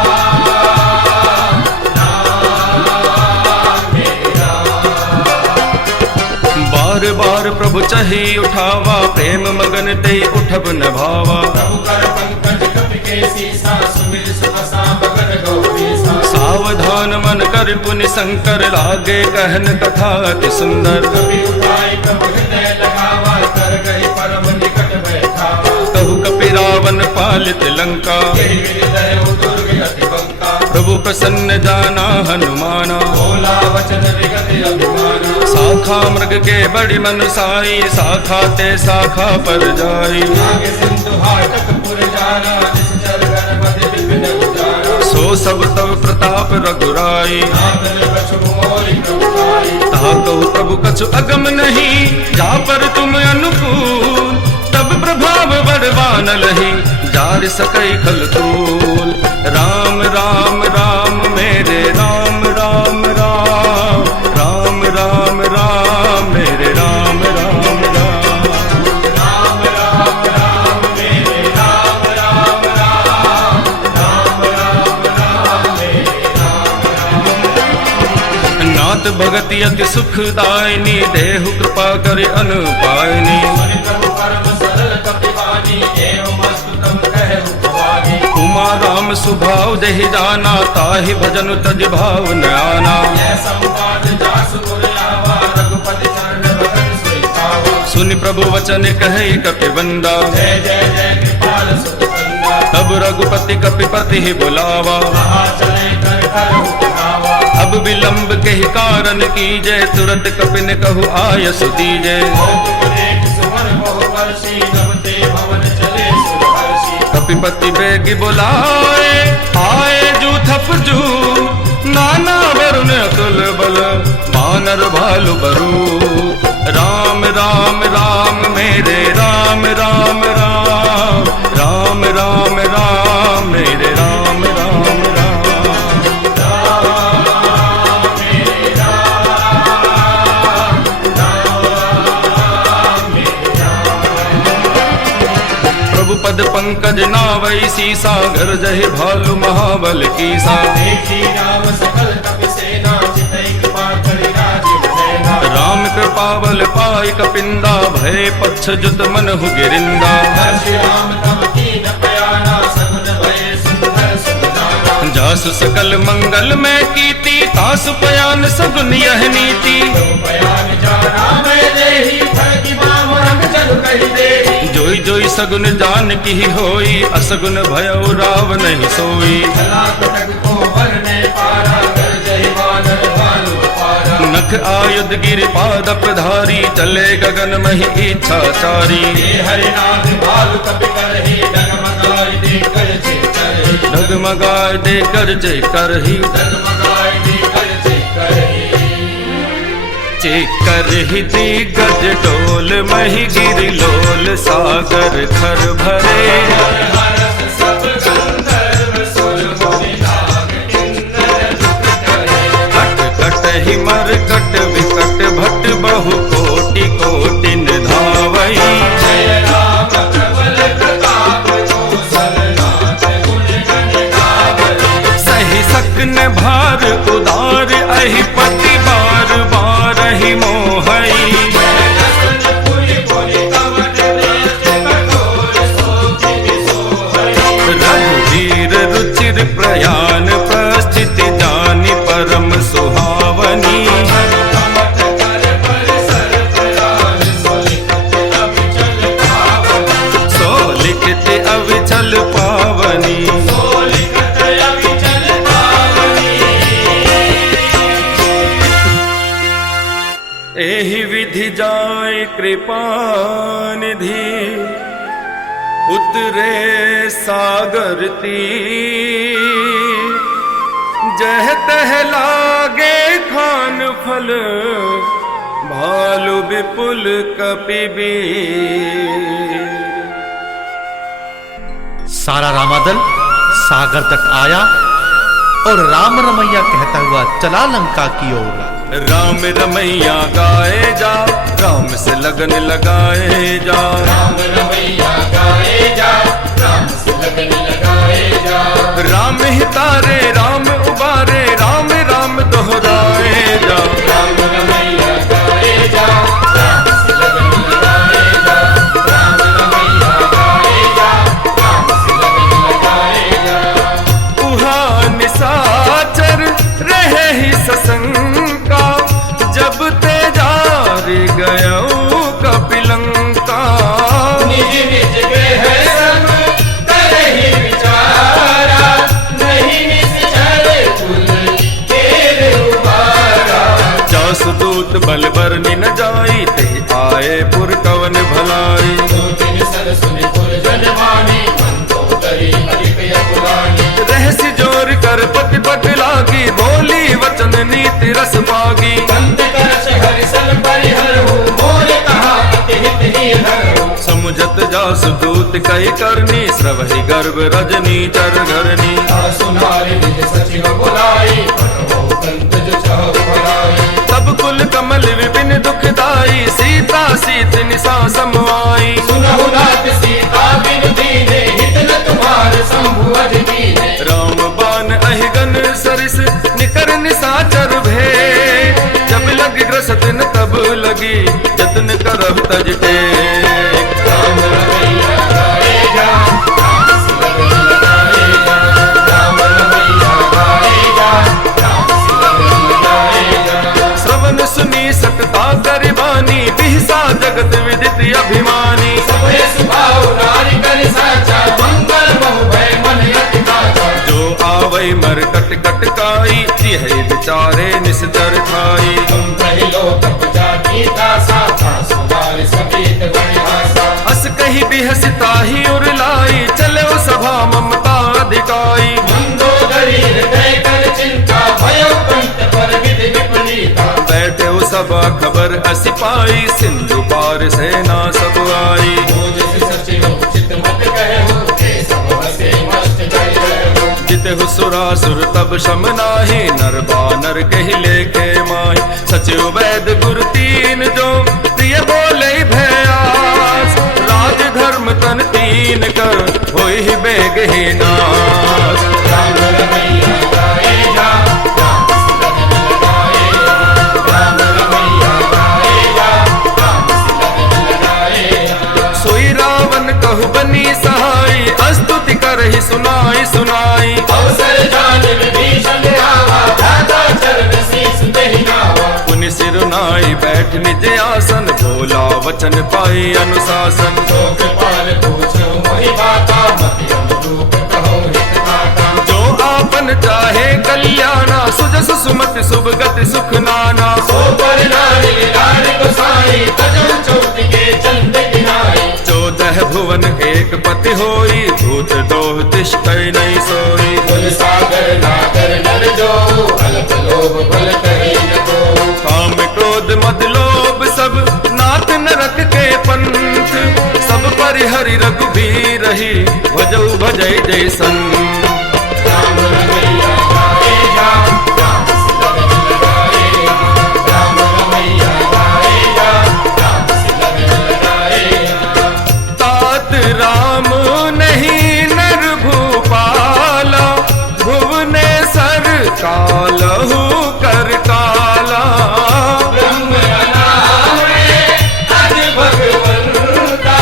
राम मेरे राम। बार बार प्रभु चही उठावा, प्रेम मगन ते उठब न भावा। प्रभु कर पंकज कपि केसी, सुमिर सुख मगन गौरीसा। सावधान मन कर पुनि शंकर, लागे कहन कथा अति सुंदर। कपि उठाई प्रभु हृदय लगावा, कर गए परम निकट बैठावा। कहु कपि रावण पालित लंका, यही हृदय दुर्ग अति बंका। प्रभु प्रसन्न जाना हनुमाना, बोला वचन विगत अभिमाना। शाखा मृग के बड़ी मनुसाई, शाखा ते शाखा पर जाई। आगे सिंधु हाटक पुर जाना, निश्चर गणपति विपिन उजारा। सो सब तव प्रताप रघुराई, नाथन कछु मोरि प्रभु आई। ता कहु प्रभु कछु अगम नहीं, जा पर तुम अनुकूल। तब प्रभाव बड़वान लही, जार सकई खल तूल। राम राम राम मेरे राम, राम राम, राम राम राम मेरे राम, राम राम। राम राम राम मेरे राम, राम राम, राम राम राम मेरे राम राम। नाथ भगति अति सुखदायिनी, देहु कृपा करे अनुपायनी। मुनि प्रभु परम सरल कपिवानी, एवं मस्तुतम कहु भवानी। उमा राम सुभाव देहि जाना, ताहि भजन तज भाव न आना। यह संवाद जासु गुर लावा, रघुपति चरण भगत सोई पावा। सुनि प्रभु वचन कहे कपिबंदा, जय जय जय कृपाल सुत कंदा। तब रघुपति कपिपति ही बुलावा। कहा चले कर करहु कहावा। अब विलंब के ही कारण कीजय, तुरंत कपिन कहु आयस दीजय। कौतुक देख सुमन बहु वर्षी, नमते भवन चले सुरहर्षि। कपिपति बेगी बुलाए, आए जू थप जू। नाना वरुण अतुल बल, बानर भालु बरू। राम राम राम मेरे राम, राम राम, राम राम राम मेरे राम, राम राम। प्रभु पद पंकज नावई सीसा, घर जहि भालु महाबल कीसा। देखी राम सकल कपि सेना, चितई कृपा करि राजीव नयना। राम कृपा बल पाई कपिंदा, भय पच्छ जुत मनहु गिरिंदा। हर्षि राम तब कीन पयाना, सगुन भय सुंदर सुजाना। जासु सकल मंगल में कीती, तासु पयान सगुन यह नीति। पयान जाना मैं देही, भय की बाम रंग जग कहि देही। जोई जोई सगुन जान की होई, असगुन भयउ राव नहीं सोई। चला कटक को वरने पारा, कर जहि बानर भालु अपारा। नख आयुध गिरि पाद प्रधारी, चले गगन महि इच्छा चारी। हे हरिनाथ भालु कपि करहि, डगमगाई दे कर जे करहि। डगमगाय दे कर जय करही। डगमगाई दे कर जे करहि। चेकर ही दिग्गज डोल, मही गिरि लोल, सागर खर भरे। हरस सब गंधर्व सुर मुनि नाग, किन्नर दुख करे। कट कट ही मर कट विकट, भट बहु कोटि कोटि धावई। जय राम प्रबल प्रताप, कौशलनाथ गुण गण गावई। सही सकन भार उदार, अहि पति बार बार ही मोहई। रघुवीर रुचिर प्रयाण, प्रस्थिति जानि परम सुहावनी। सोलिखित अविचल पावनी। एहि विधि जाय कृपा निधि, उतरे सागर तीर। जह तह लागे खान फल, भालु विपुल कपिबीर। सारा रामादल सागर तट आया और राम रमैया कहता हुआ चला लंका की ओर। राम रमैया गाए जा, राम से लगन लगाए जा। राम रमैया गाए जा, राम से लगन लगाए जा। राम ही तारे राम उबारे, राम राम दोहराए जा। राम रमैया गाए जा, राम से लगन लगाए जा। राम रमैया गाए जा, राम से लगन लगाए जा। उहा निसाचर रहे ही ससंका, जब तेजारी गयो कपिलंका। निज निज गृह सब करहि विचारा, नहीं निश्चल कुल केर उबारा। जासुदूत बल बरनि न जाई, ते आए पुर कवन भलाई। दो दिन सर सुनि पुर जन मानी, मंदोदरी अधिक अपुरानी। रहस्य जोर कर पति पट लागी, बोली वचन नीति रस पागी। कंत करश हरिसल परिहर हो, मोर कहा अति हित ही हर हो। समुझत जासुदूत कई करनी, स्रवहि गर्भ रजनी चर घरनी। सुनारी निज सचिव बुलाई, पठवो कंत जो चाहु भलाई। तब कुल कमल विपिन दुखदाई, सीता सीत निसा समाई। सुनहु नाथ सीता बिनु दीने, हित न तुम्हार शंभु अज कीने। राम बान अहिगन सरिस निकर निसाचर भे, जब लग ग्रसत न तब लगी, जतन करब तज टेक। राम रमैया गाए जा, राम से लगन लगाए जा। राम रमैया गाए जा, राम से लगन लगाए जा। श्रवण सुनी सतता गरिबानी, बिहसा जगत विदित अभिमानी। सबे सुभाव नारी कर साचा, मंगल बहु भय मन अति काचा। जो आवै मर कट कट काई, तिह विचारे निस्तर खाई। तुम पहिलो तप जाती दासा, सुधार सकेत बनिहासा। हस कही बिहसता ही उरलाई, चलो सभा ममता अधिकाई। मंदोदरी हृदय कर चिंता, भयो कंठ पर विधि विपरीता। बैठे वो सभा खबर असी पाई, सिंधु पार सेना सब आई। ओजस सचिव चित मत कहो, हे सब हसे मस्त जय रहो। जिते हो सुरासुर तब शम नाही, नर बानर कही लेखे माही। सचिव वैद गुरु तीन जो, प्रिय बोले भयास। राज धर्म तन तीन कर, होई ही बेग ही नास। राम रमैया गाए जा, राम से लगन लगाए जा। राम रमैया गाए जा, राम से लगन लगाए जा। सोई रावण कहु बनी सहाई, स्तुति करहि सुनाई सुनाई। अवसर जान विभीषण आवा, दाता चरण शीस देहि नावा। पुनि सिर नाई बैठ निज आसन, बोला वचन पाई अनुशासन। जो कृपाल पूछो मोहि बाता, मति अनुरूप कहो हित गाता। जो आपन चाहे कल्याणा, सुजस सुमति शुभ गति सुख नाना। सो पर नारी लाड़ गोसाई, तजौ चौथ के चंद गिनाई। 14 भुवन एक पति होई, भूत दोह तिष्ठै नहीं सोई। कुल सागर नागर नर जो, अल्प लोभ बल कही न को। काम क्रोध मद लोभ सब, नाथ नरक के पंथ। सब परिहरि रघुबीर ही, भजऊ भजै जैसन। राम रमैया गाए जा, राम से लगन लगाए जा। राम रमैया गाए जा, राम से लगन लगाए जा। तात राम नहीं नर भूपाला, भुवनेश्वर कालहु कर काला। ब्रह्म अनावरे अज भगवंता,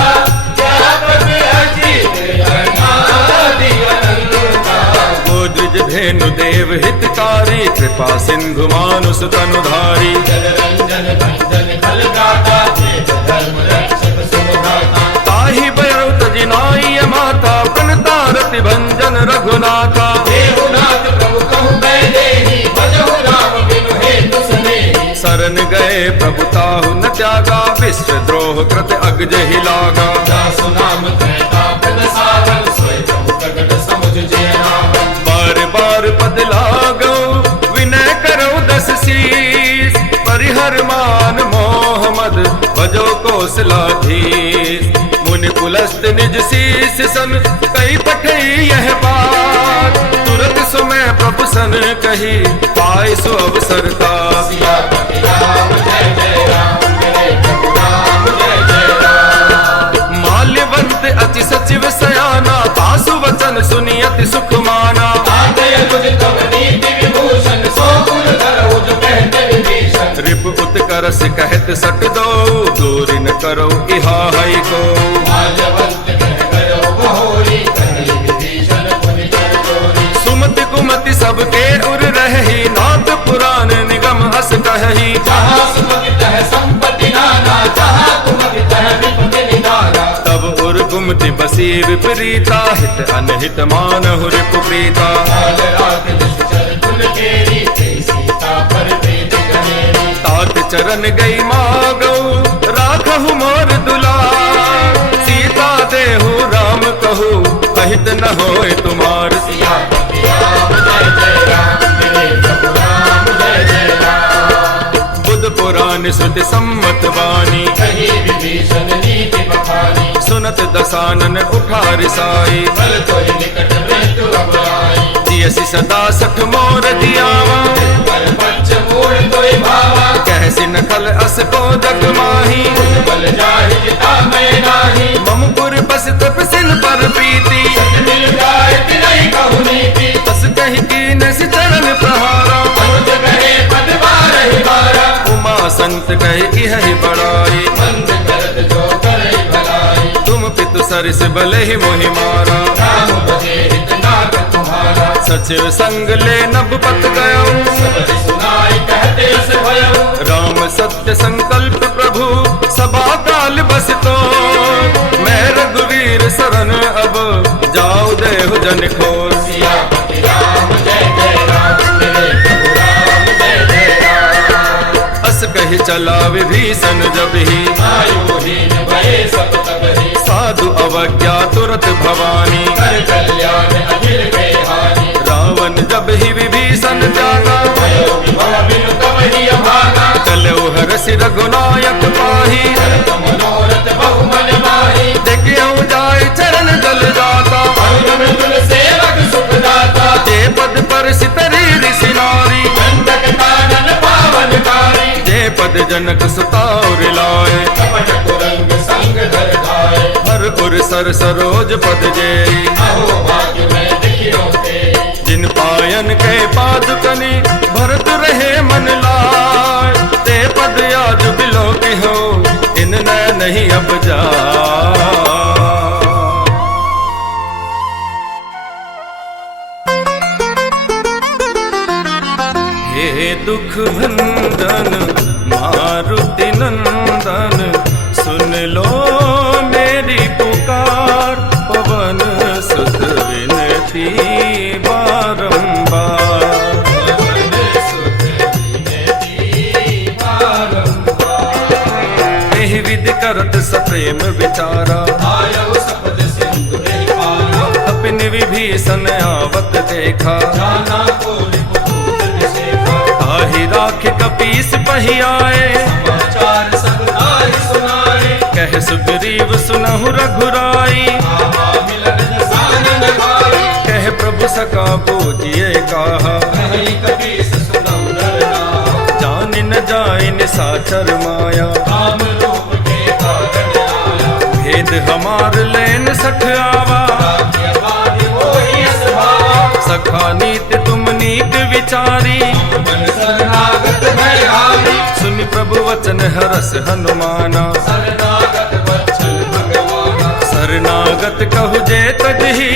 व्यापक अजित अनादि अनंता। गोद्विज धेनु देव हितकारी, कृपा सिंधु मानुष तनुधारी। जल रंजन भंजन खल गाता, तेज धर्म रक्षक सुमधाता। ताहि बयरु तजिनाई माता, प्रणतारति भंजन रघुनाथा। देहुनाथ प्रभु कहु बैदेही, भजहु राम बिनु हेतु सनेही। शरण गए प्रभु ताहु न त्यागा, विश्व द्रोह कृत अग्ज ही लागा। दासु नाम कहता पद सावन, सोई प्रभु प्रगट समुझ जय रावण। बार बार पद लागो, विनय करो दस शीस। परिहर मान मोह मद, भजो कौशलाधीश। मुनि कुलस्त निज शीस सन कई पठई यह बात, तुरत सुमय प्रभु सन कही पाए सो अवसर का। माल्यवंत अति सचिव सयाना, तासु वचन सुनी अति सुख माना। रिप उत्करस कहत सट दो, दूरी न करो इहा हई को। सुमति कुमति सबके उर रही, नाथ पुराण निगम हस कही। तब उर कुमति बसी विपरीता, हित अनहित मानहु रिपु प्रीता। तात चरण गई मागौ, राखहु मोर दुलार। सीता देहु राम कहू, अहित न होए तुमार। बुध पुराण श्रुति सम्मत वाणी, सुनत दसानन उठा रिसाई। जियसि सदा सठ मोर जियावा, कहसि नखल अस को जग माही। ममपुर बस तपसिल पर प्रीति, बस कही कीन सि चरण प्रहारा। उमा संत कही इह बड़ाई, तुम पितु सरस बल ही मोहि मारा। सचिव संग ले नभपत गयो, राम सत्य संकल्प प्रभु सभा काल बस तो। मैं रघुवीर शरण अब जाऊ देहु जन खोर। अस कही चला विभीषण जब ही, साधु अवज्ञा तुरत भवानी। रावण जब ही विभीषण जागा, चलो हरसि रघुनायक पाही। देखियो जाय चरण जल जाता, जे पद पर सितरी ऋषि नारी। जे पद जनक सुतार लाए, हर उर सर सरोज पद जे। जिन पायन के पादुकनि भरत रहे मन लाय। ते पद आज बिलो के हो, इन न नहीं अब जा। हे दुख भंजन मारुति नंदन, सुन लो मेरी पुकार। पवन सुत विनती बारंबार, एहि विधि करत सप्रेम विचारा। अपने विभीषण आवत देखा, ताहि राख कपीस पहियाए। कह सुग्रीव सुनहु रघुराई, कह प्रभु सका पूजिए कहा। जान न जाय निशाचर माया, भेद हमार लेन सठ आवा। सखा नीत तुम नीत विचारी, सुनि प्रभु वचन हरस हनुमाना। शरणागत कहु जे तजहि,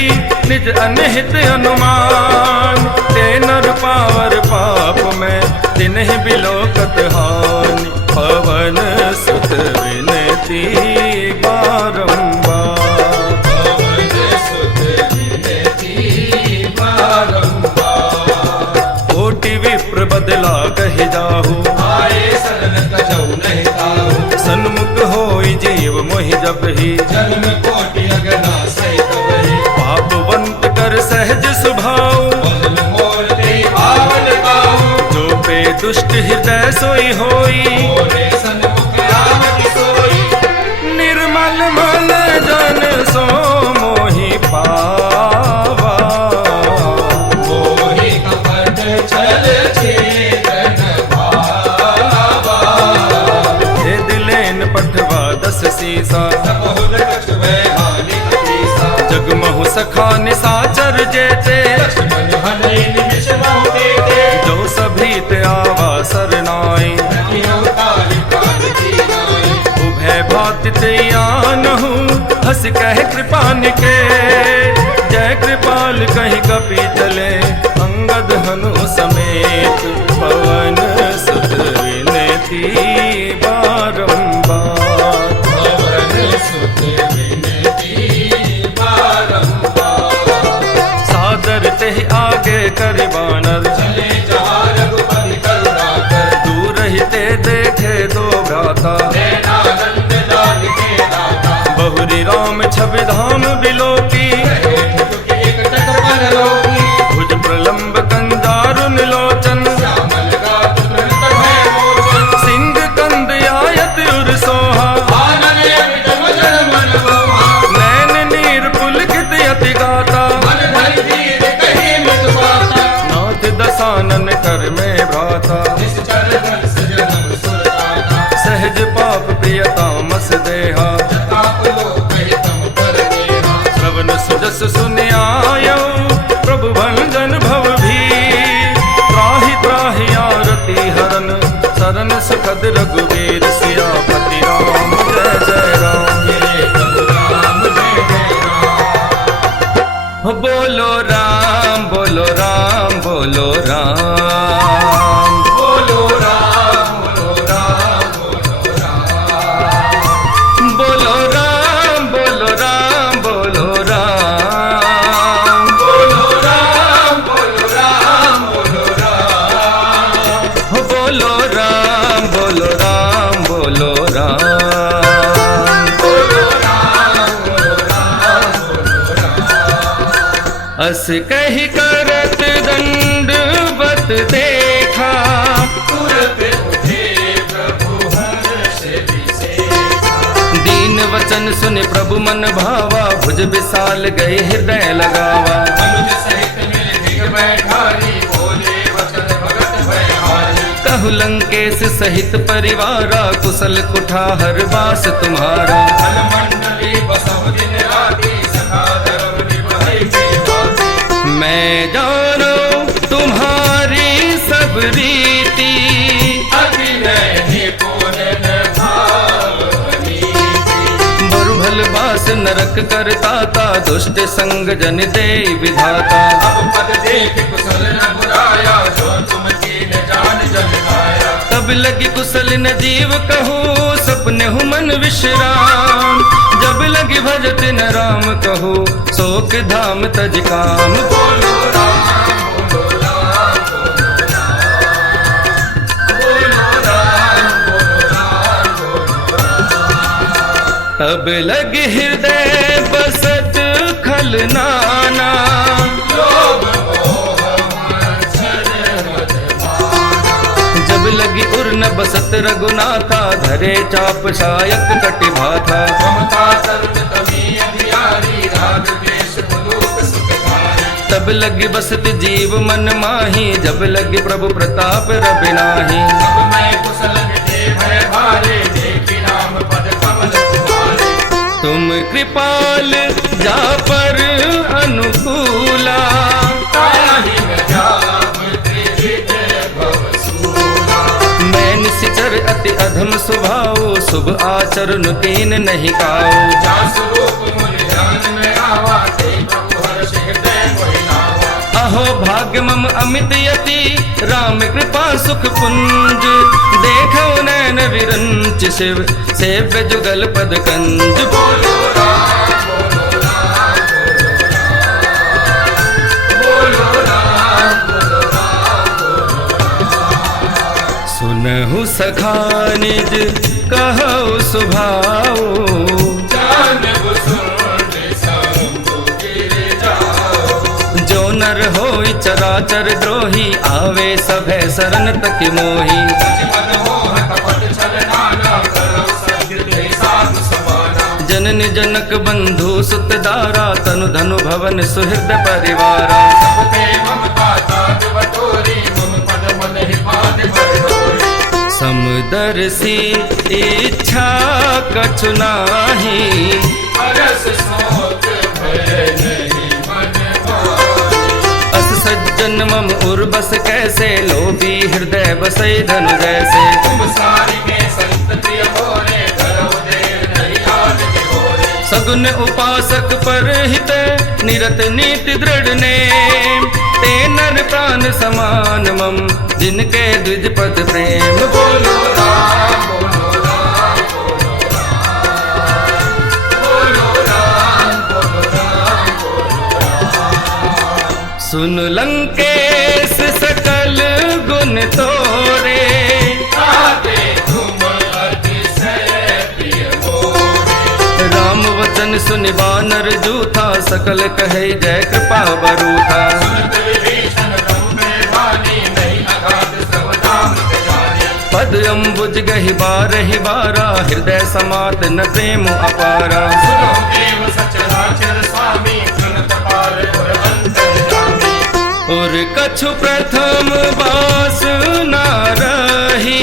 निज अनहित अनुमान। ते नर पावर पाप में, तिन्हि बिलोकत हानि। पवन सुत विनती बारंबार, कोटि विप्र बदला कहि जाहु। सन्मुख होई जीव मोहि जबहि, पापवंत कर सहज स्वभाव। जो पे दुष्ट हृदय सोई होई, निर्मल मन जो 10 सीसा। जगमहु सखा निशाचर जेते, जो सभी ते आवा सरनाई। उभय भाति ते आनहु, हस कह कृपान के। जय कृपाल कहीं कपि चले, अंगद हनु समेत। पवन सुत विनती बारंबार, सादर ते आगे कर बानर, दूर ही ते देखे दो भ्राता। बहुरी राम छवि धाम बिलोकी, भुज प्रलंब कंदारुन लोचन। सिंह कंद आयत उर सोहा, नैन नीर पुलकित अति गाता। नाथ दसानन कर में भ्राता, सहज पाप प्रियतामस देहा। श्रवण सुजस सुनि आयो, प्रभु भंजन भव भी। त्राहि त्राहि आरती हरन, शरण सुखद रघुवीर। सियापति राम जय जय राम, बोलो राम बोलो राम बोलो राम, बोलो राम बोलो राम बोलो राम, बोलो राम बोलो राम बोलो राम, बोलो राम बोलो राम बोलो राम, बोलो राम बोलो राम बोलो राम। अस कही करत दंडवत देखा, दीन वचन सुने प्रभु मन भावा। भुज विशाल गए हृदय लगावा, कहु लंकेश सहित परिवारा। कुशल कुठार बास तुम्हारा, मैं जानो तुम्हारी सब रीति। बरुभल बास नरक करता था, दुष्ट संग जन दे विधाता। तब लगी कुशल न जीव कहूँ, सपने हूँ मन विश्राम। जब लगी भजत न राम कहूँ, शोक धाम तज काम। बोलो राम बोलो राम बोलो राम, बोलो राम बोलो राम। तब लगी हृदय बसत खल नाना, जब लगी उर न बसत रघुनाथा। धरे चाप शायक कटि भाथा, तब लगी बसत जीव मन माही। जब लगी प्रभु प्रताप रवि नाही, तुम कृपाल जा पर अनुकूला। मैं निश्चर अति अधम स्वभाव, शुभ आचरण तीन नहीं काऊ। अहो भाग्य मम अमित यति, राम कृपा सुख पुंज। देखो नैन विरंच शिव, सेव्य जुगल पद कंज। बोलो राम बोलो राम बोलो राम, बोलो राम बोलो राम। सुनहु सखा निज कहु सुभाओ, नर होई चराचर द्रोही। आवे सभे शरण तक मोही, जनन जनक बंधु सुत दारा। तनु धनु भवन सुहृद परिवारा। समदर्शी इच्छा कछु नाही, अरस सोच भय नहीं मन माही। अस सज्जन मम उर्बस कैसे, लोभी हृदय बसै धनु जैसे। तुम सारी के संत प्रिय होरे, करो देर नहीं आज के होरे। सगुन उपासक पर हित, निरत नीति दृढ़ नेम। ते नर प्राण समान मम, जिनके द्विज पद प्रेम। बोलो राम बोलो राम बोलो राम, बोलो राम बोलो राम बोलो राम। सुन लंकेश सकल गुण तोरे, आते तुम अतिशय प्रिय मोरे। राम वचन सुनि वानर जूथा, सकल कहे जय कृपा बरूथा। सुनत विभीषण ब्रह्मे वाणी, नहीं अगाध सब धाम जाने। पद अम्बुज गहि बारहि बारा, हृदय समात न प्रेम अपारा। सुनो देव सचराचर स्वामी, सुनत पार और अंतर्यामी। और कछु प्रथम बास न रही,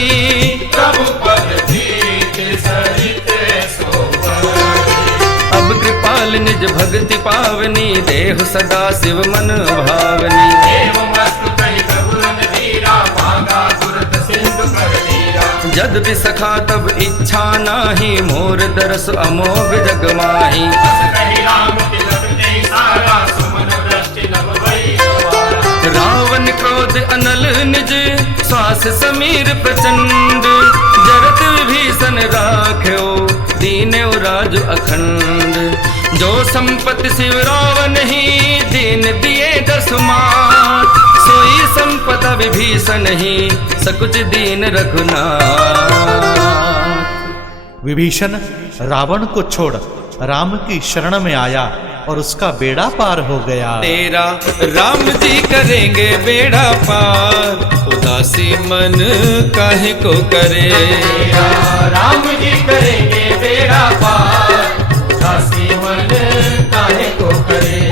प्रभु पद धीत सरित सोवरी। अब कृपाल निज भक्ति पावनी, देहु सदा शिव मन भावनी। देव मस्तु कहि प्रभु रणधीरा, मांगा तुरत सिंधु कर लीरा। जद बिसखा तब इच्छा नाही, मोर दरस अमोघ जग माही। अस कहि राम तिलक नहीं सारा, सुमन दृष्टि नभ भई सवारा। रावण क्रोध अनल निज, श्वास समीर प्रचंड। जरत विभीषण राख्यो, दीन्यो राजु अखंड। जो संपत्ति शिव रावण ही, दीन दिए दसु मात। सोई संपदा विभीषण ही, सकुच दीन रघुनाथ। विभीषण रावण को छोड़ राम की शरण में आया और उसका बेड़ा पार हो गया। तेरा राम जी करेंगे बेड़ा पार, उदासी मन काहे को करे। तेरा राम जी करेंगे बेड़ा पार, उदासी मन काहे को करे।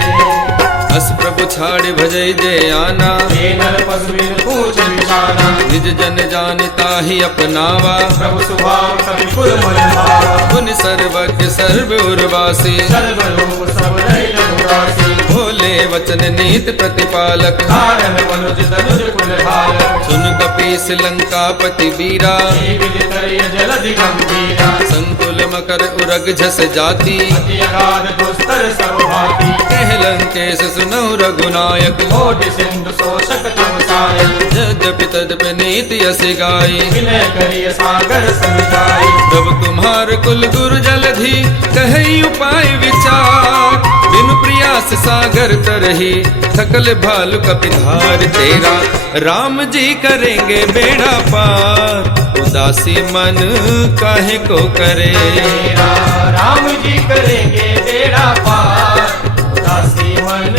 अस प्रभु छाड़ भजई जय आना, हे नर पशु बिन पूछ विचारा। निज जन जानता ही अपनावा। प्रभु स्वभाव कवि कुल मन भावा, पुन सर्वज्ञ सर्व उर्वासी। सर्वलोक सब रहित उदासी। भोले वचन नीत प्रतिपालक, कारण मनुज तनुज कुल धारक। सुन कपीस लंकापति वीरा। हे विदितरिय जलधि गंभीरा, संकुल मकर उरग झस जाति। अति अगाध दुस्तर सब भांति। कह लंकेश सुनहु रघुनायक, कोटि सिंधु शोषक तम सायक। यद्यपि तद्यपि नीति यसी गाई। विनय करिय सागर समिताई। प्रभु तुम्हार कुल गुरु जलधि, कहि उपाय विचार। बिनु प्रयास सागर तरही, थकल भालु कपिधार। तेरा राम जी करेंगे बेड़ा पार, उदासी मन काहे को करे। तेरा राम जी करेंगे बेड़ा पार, उदासी मन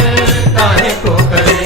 काहे को करे।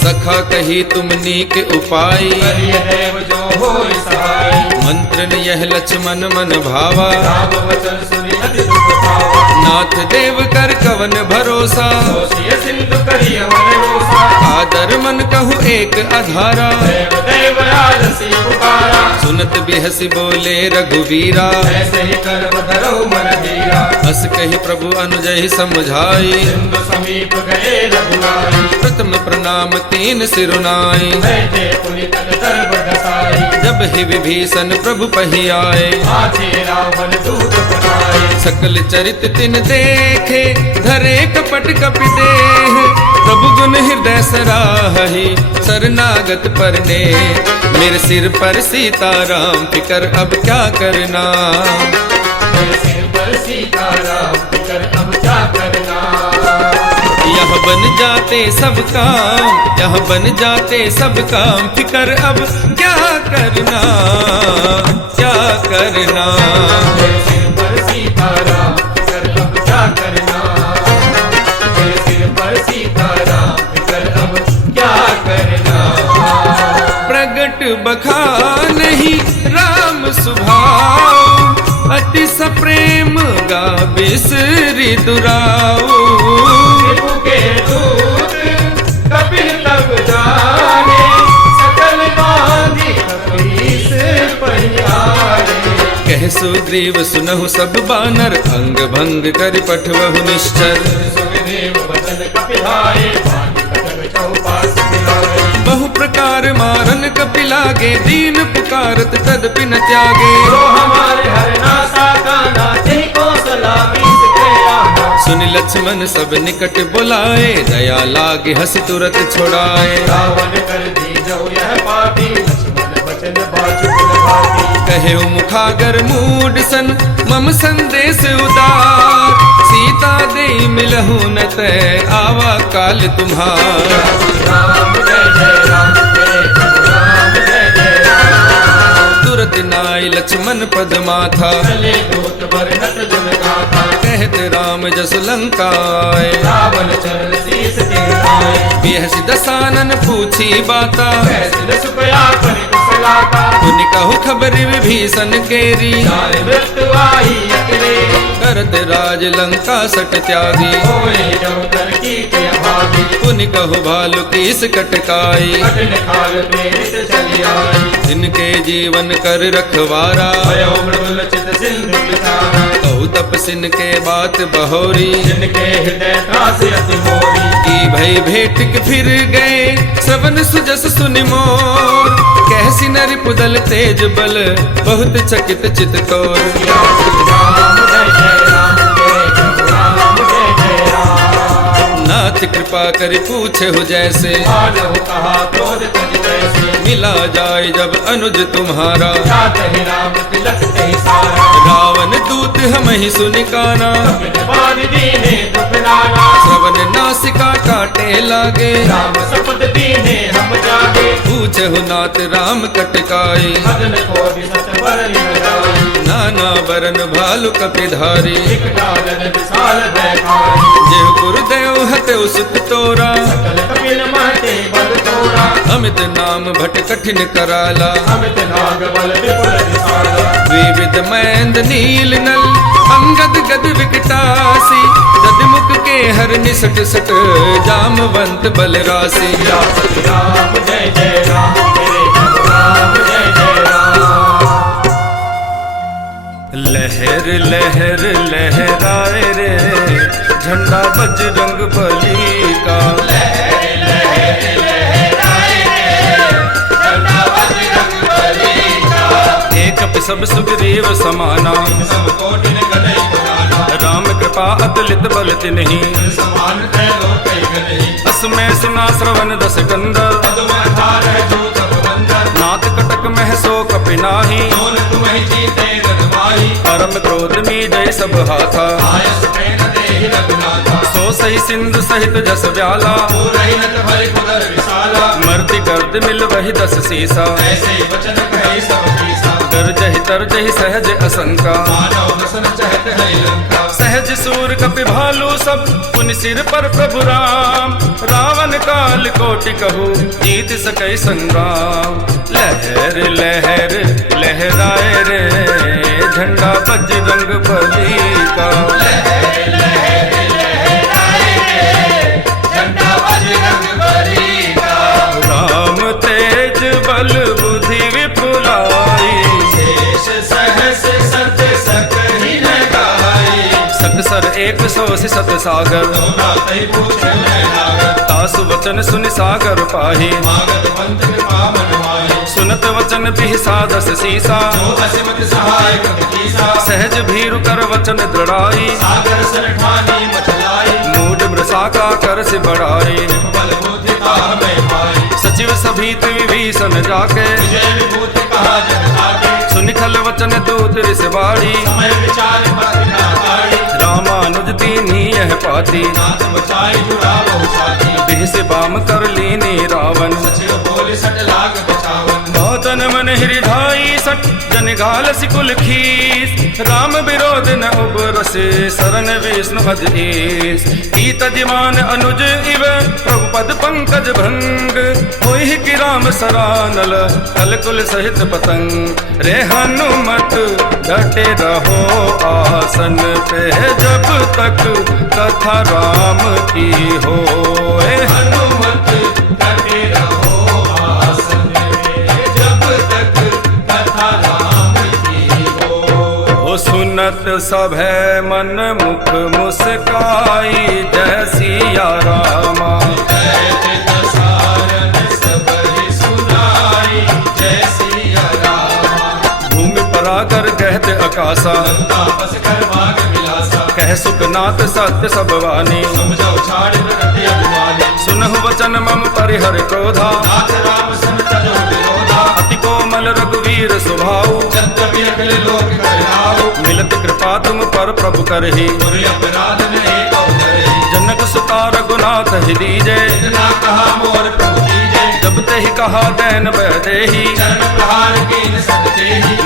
सखा कही तुम नीक उपाय, करिय देव जो होय सहाय। मंत्र न यह लक्ष्मण मन भावा। राम वचन सुनि अति दुख पावा। नाथ देव कर कवन भरोसा, दोषिय सिंधु करिय मन रोसा। आदर मन कहु एक अधारा। देव देव आलसी पुकारा। सुनत बिहसी बोले रघुवीरा, ऐसे ही कर्म धरो मन धीरा। हस कहि प्रभु अनुजहि समझाई। सिंधु समीप गए रघुनाई। प्रथम प्रणाम तीन सिरुनाई। बैठे पुनि तन दर्भ दसाई। जब ही विभीषण प्रभु पही आए, हाथे रावण दूत बनाए। सकल चरित तिन देखे, धरे कपट कपि देह। प्रभु गुण हृदय सराहि, शरणागत परने। मेरे सिर पर सीताराम, फिकर अब क्या करना। मेरे सिर पर सीताराम, फिकर अब क्या करना। यह बन जाते सब काम, यह बन जाते सब काम। फिकर अब क्या करना, क्या करना। मेरे सिर पर सीताराम, फिकर अब क्या करना। मेरे सिर पर सीताराम, फिकर अब क्या करना। प्रगट बखान ही राम सुभाव, अति सप्रेम गा बिसरि दुराऊ। प्रभु के दूत कपिल तब जाने, सकल बांधि कपीस कह सुग्रीव सुनहु सब बानर, अंग भंग कर पठवहु निश्चर। बहु प्रकार मारन कपि लागे, दीन पुकारत तदपि न त्यागे। सुन लक्ष्मण सब निकट बुलाए, दया लागे हस तुरत छुड़ाए। कहे मुखागर मूड सन, मम संदेश उदार। सीता दे मिलहु न तय, आवा काल तुम्हार। तुरत नाय लक्ष्मण पद माथा, कहत राम जस लंकाए। बिहसि दसानन पूछी बाता, पुनि कहु खबर विभीषण केरी। करत राज लंका सट त्यागी, पुनि कहु भालु कीस कटकाई। जिनके जीवन कर रखवारा, कहु तपसिन के बात बहोरी। की भई भेट के फिर गए, श्रवण सुजस सुनि मोर। कहसी नरि पुदल तेज बल, बहुत चकित चित तोर। नाथ कृपा कर पूछे हो जैसे, मिला जाए जब अनुज तुम्हारा। रावण दूत हम ही सुनिकाना, श्रवण नासिका काटे लागे। पूछे हो नाथ राम कटकाई, नाना बरन भालु कपिधारी। जेहु गुरुदेव हते सुत तोरा, अमित नाम भट कठिन कराला। विविध मैंद नील नल, अंगद गद विकटासी। गद मुख के हर निसट सट, जामवंत बल राशि। राम जय जय राम, राम जय जय राम। लहर लहर लहराए रे, झंडा बजरंग बली का। एक सब सुग्रीव समाना, राम कृपा अतुलित बल तिन्हि। असमय सुना श्रवण दस कंदर, नाथ कटक मह सो कपि नाही। परम क्रोध में जय सब हाथा, सो सही सिंधु सहित जस व्याला। मर्ति गर्द मिल वही दस सीसा, गर्जहि तरजहि सहज असंका। सहज सूर कपि भालू सब, पुनि सिर पर प्रभु राम। रावण काल कोटि कहू, जीत सकै संग्राम। लहर लहर लहराए रे, झंडा बजरंग बली का। राम तेज बल बुद्धि विपुलाई, सर 100 सत सागर। तासु वचन सुनि सागर पाही, सुनत वचन बिहि साधस सीसा। सहज भीरु कर वचन दृढ़ाई, मूढ़ मृषा का कर से बढ़ाई। सचिव सभीत विभीषण जाके, सुनि खल वचन दूत रिस बाड़ी। रामानुज दीनी यह पाती, देह से बाम कर लीनी रावण। तन मन हृदय सट, जन घाल सिकुल खीस। राम विरोध न उबरसे, शरण विष्णु भज ईस। ईत जिमान अनुज इव, प्रभु पद पंकज भंग। होहि कि राम सरानल, कलकुल सहित पतंग। रे हनुमत डटे रहो आसन पे, जब तक कथा राम की हो। हनुमत डटे रहो आसन पे, जब तक कथा राम की हो। हो सुनत सभै मन मुख मुस्काई, जय सिया रामा। भूमि परागर कहत आकाशा, कह सुखनाथ सत्य सब वाणी। सुनहु वचन मम परिहर क्रोधा, अति कोमल रघुवीर स्वभाव। मिलत कृपा तुम पर प्रभु करहि, जनक सुता रघुनाथ ही दीजे। जब ते ही कहा दैन बह देहि,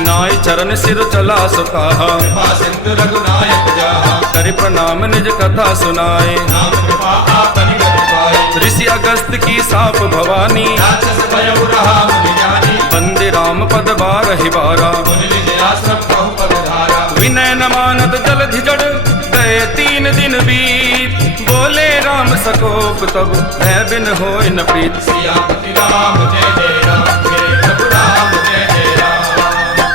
नाई चरण सिर चला सुकाहा। करि प्रणाम निज कथा सुनाए, ऋषि अगस्त की साप भवानी। बंदे राम पद बारहि बारा, विनय न मानत जलधि जड़। गए 3 दिन बीत, बोले राम सकोप तब भय बिन होय न प्रीत।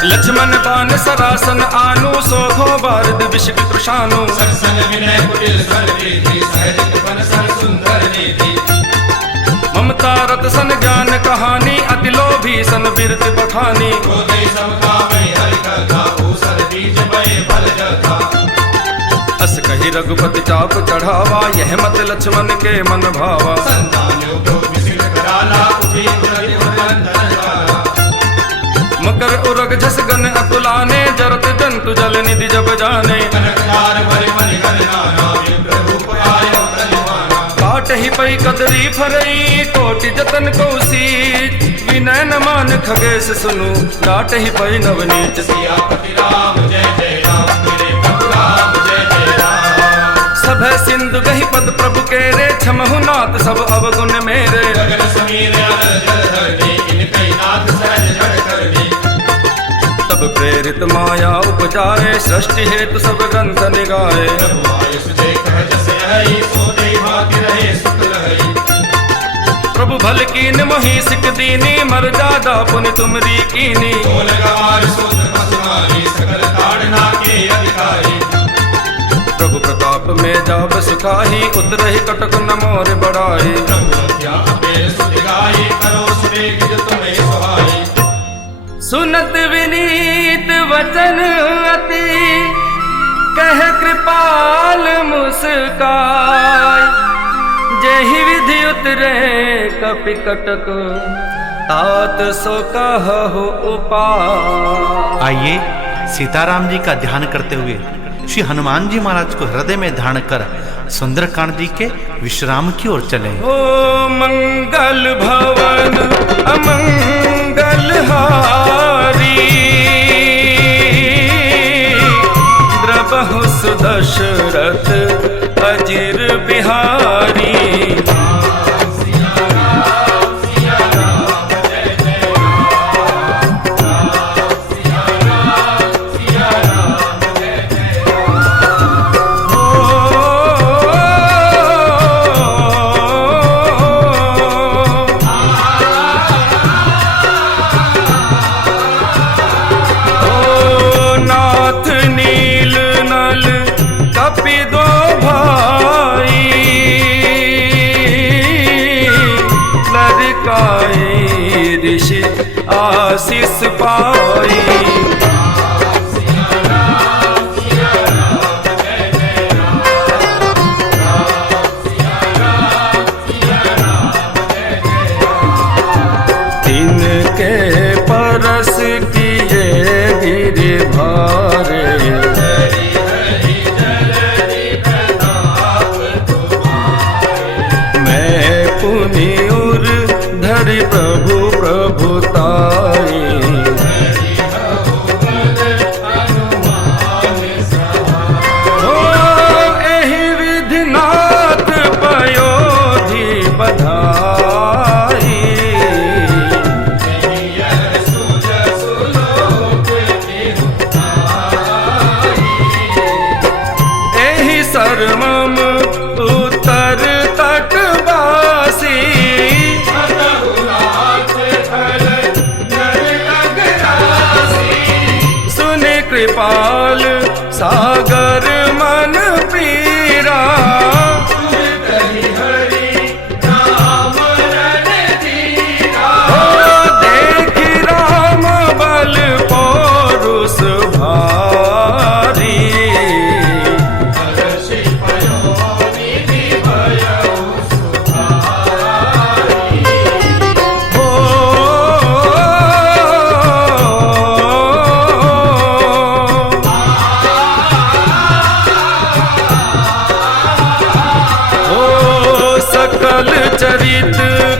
लक्ष्मण बान सरासन आनु, सोघो बारद विषिक कृशानु। ममता रत सन ज्ञान कहानी, अति लोभी सन बिरत बखानी। अस कही रघुपति चाप चढ़ावा, यह मत लक्ष्मण के मन भावा। मकर उरग झस गन अकुलाने, जरत जंतु जल निधि जब जाने। काट ही पई कदरी फरई, कोटि जतन को सीच। विनय न मान खगेश सुनु, काट ही पई नवनीच। सब है सिंधु गही पद प्रभु के रे, क्षमहु नाथ सब अवगुण मेरे। तब प्रेरित माया उपजाए, सृष्टि हेतु सब ग्रंथ निगाए। प्रभु भल कीन मोहि सिक दीनी, मर जादा पुनि तुमरी कीनी। प्रभु प्रताप में जाब सुखाही, उतरहि कटक न मोर बढ़ाई। सुनत विनीत वचन अति, कह कृपाल मुस्काय। जेहि विधि उतरे कपि कटक, तात सो कहु उपाय। आइए सीताराम जी का ध्यान करते हुए श्री हनुमान जी महाराज को हृदय में धारण कर सुंदरकांड जी के विश्राम की ओर चले। ओ मंगल भवन अमंगल हारी, द्रबहु सुदशरथ अजिर बिहारी। ऋषि आशीष पाई। तिनके परस किए गिरि भारे, मैं पुनि उर धरि प्रभु प्रभुताई। ओ एहि विधि नाथ पयोधि बधाई। एहि सर्वम उत्तर तट बासी, लाल सागर मन पीरा। देखी राम बल पौरुष भारी। सकल चरित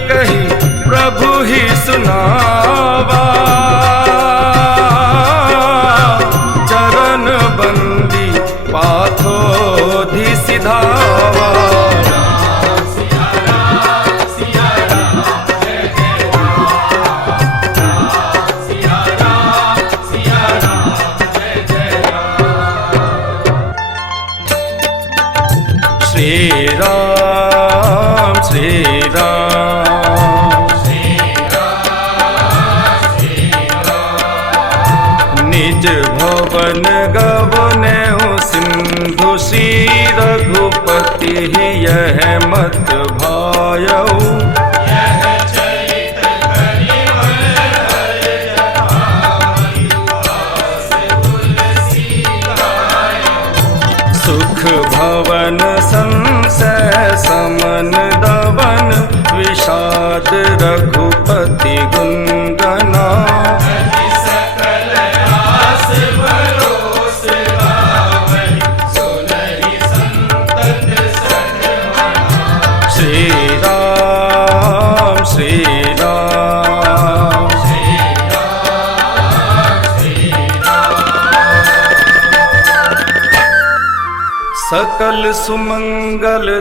कही प्रभु ही सुनावा। चरण बंदी पाथोधि सिधावा। श्री राम श्री राम निज भवन गवने सिंधु श्री रघुपति यह मत भायऊ। सुख भवन संशय समन दवन विषाद रघुपति गुंगना। श्री राम श्री राम सकल सुमंगलदायक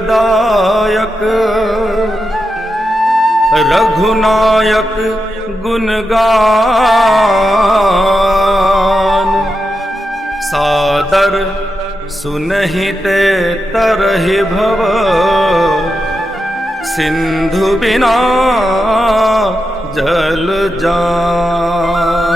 रघुनायक गुणगान। सादर सुनहिते तरहि भव सिंधु बिना जल जान।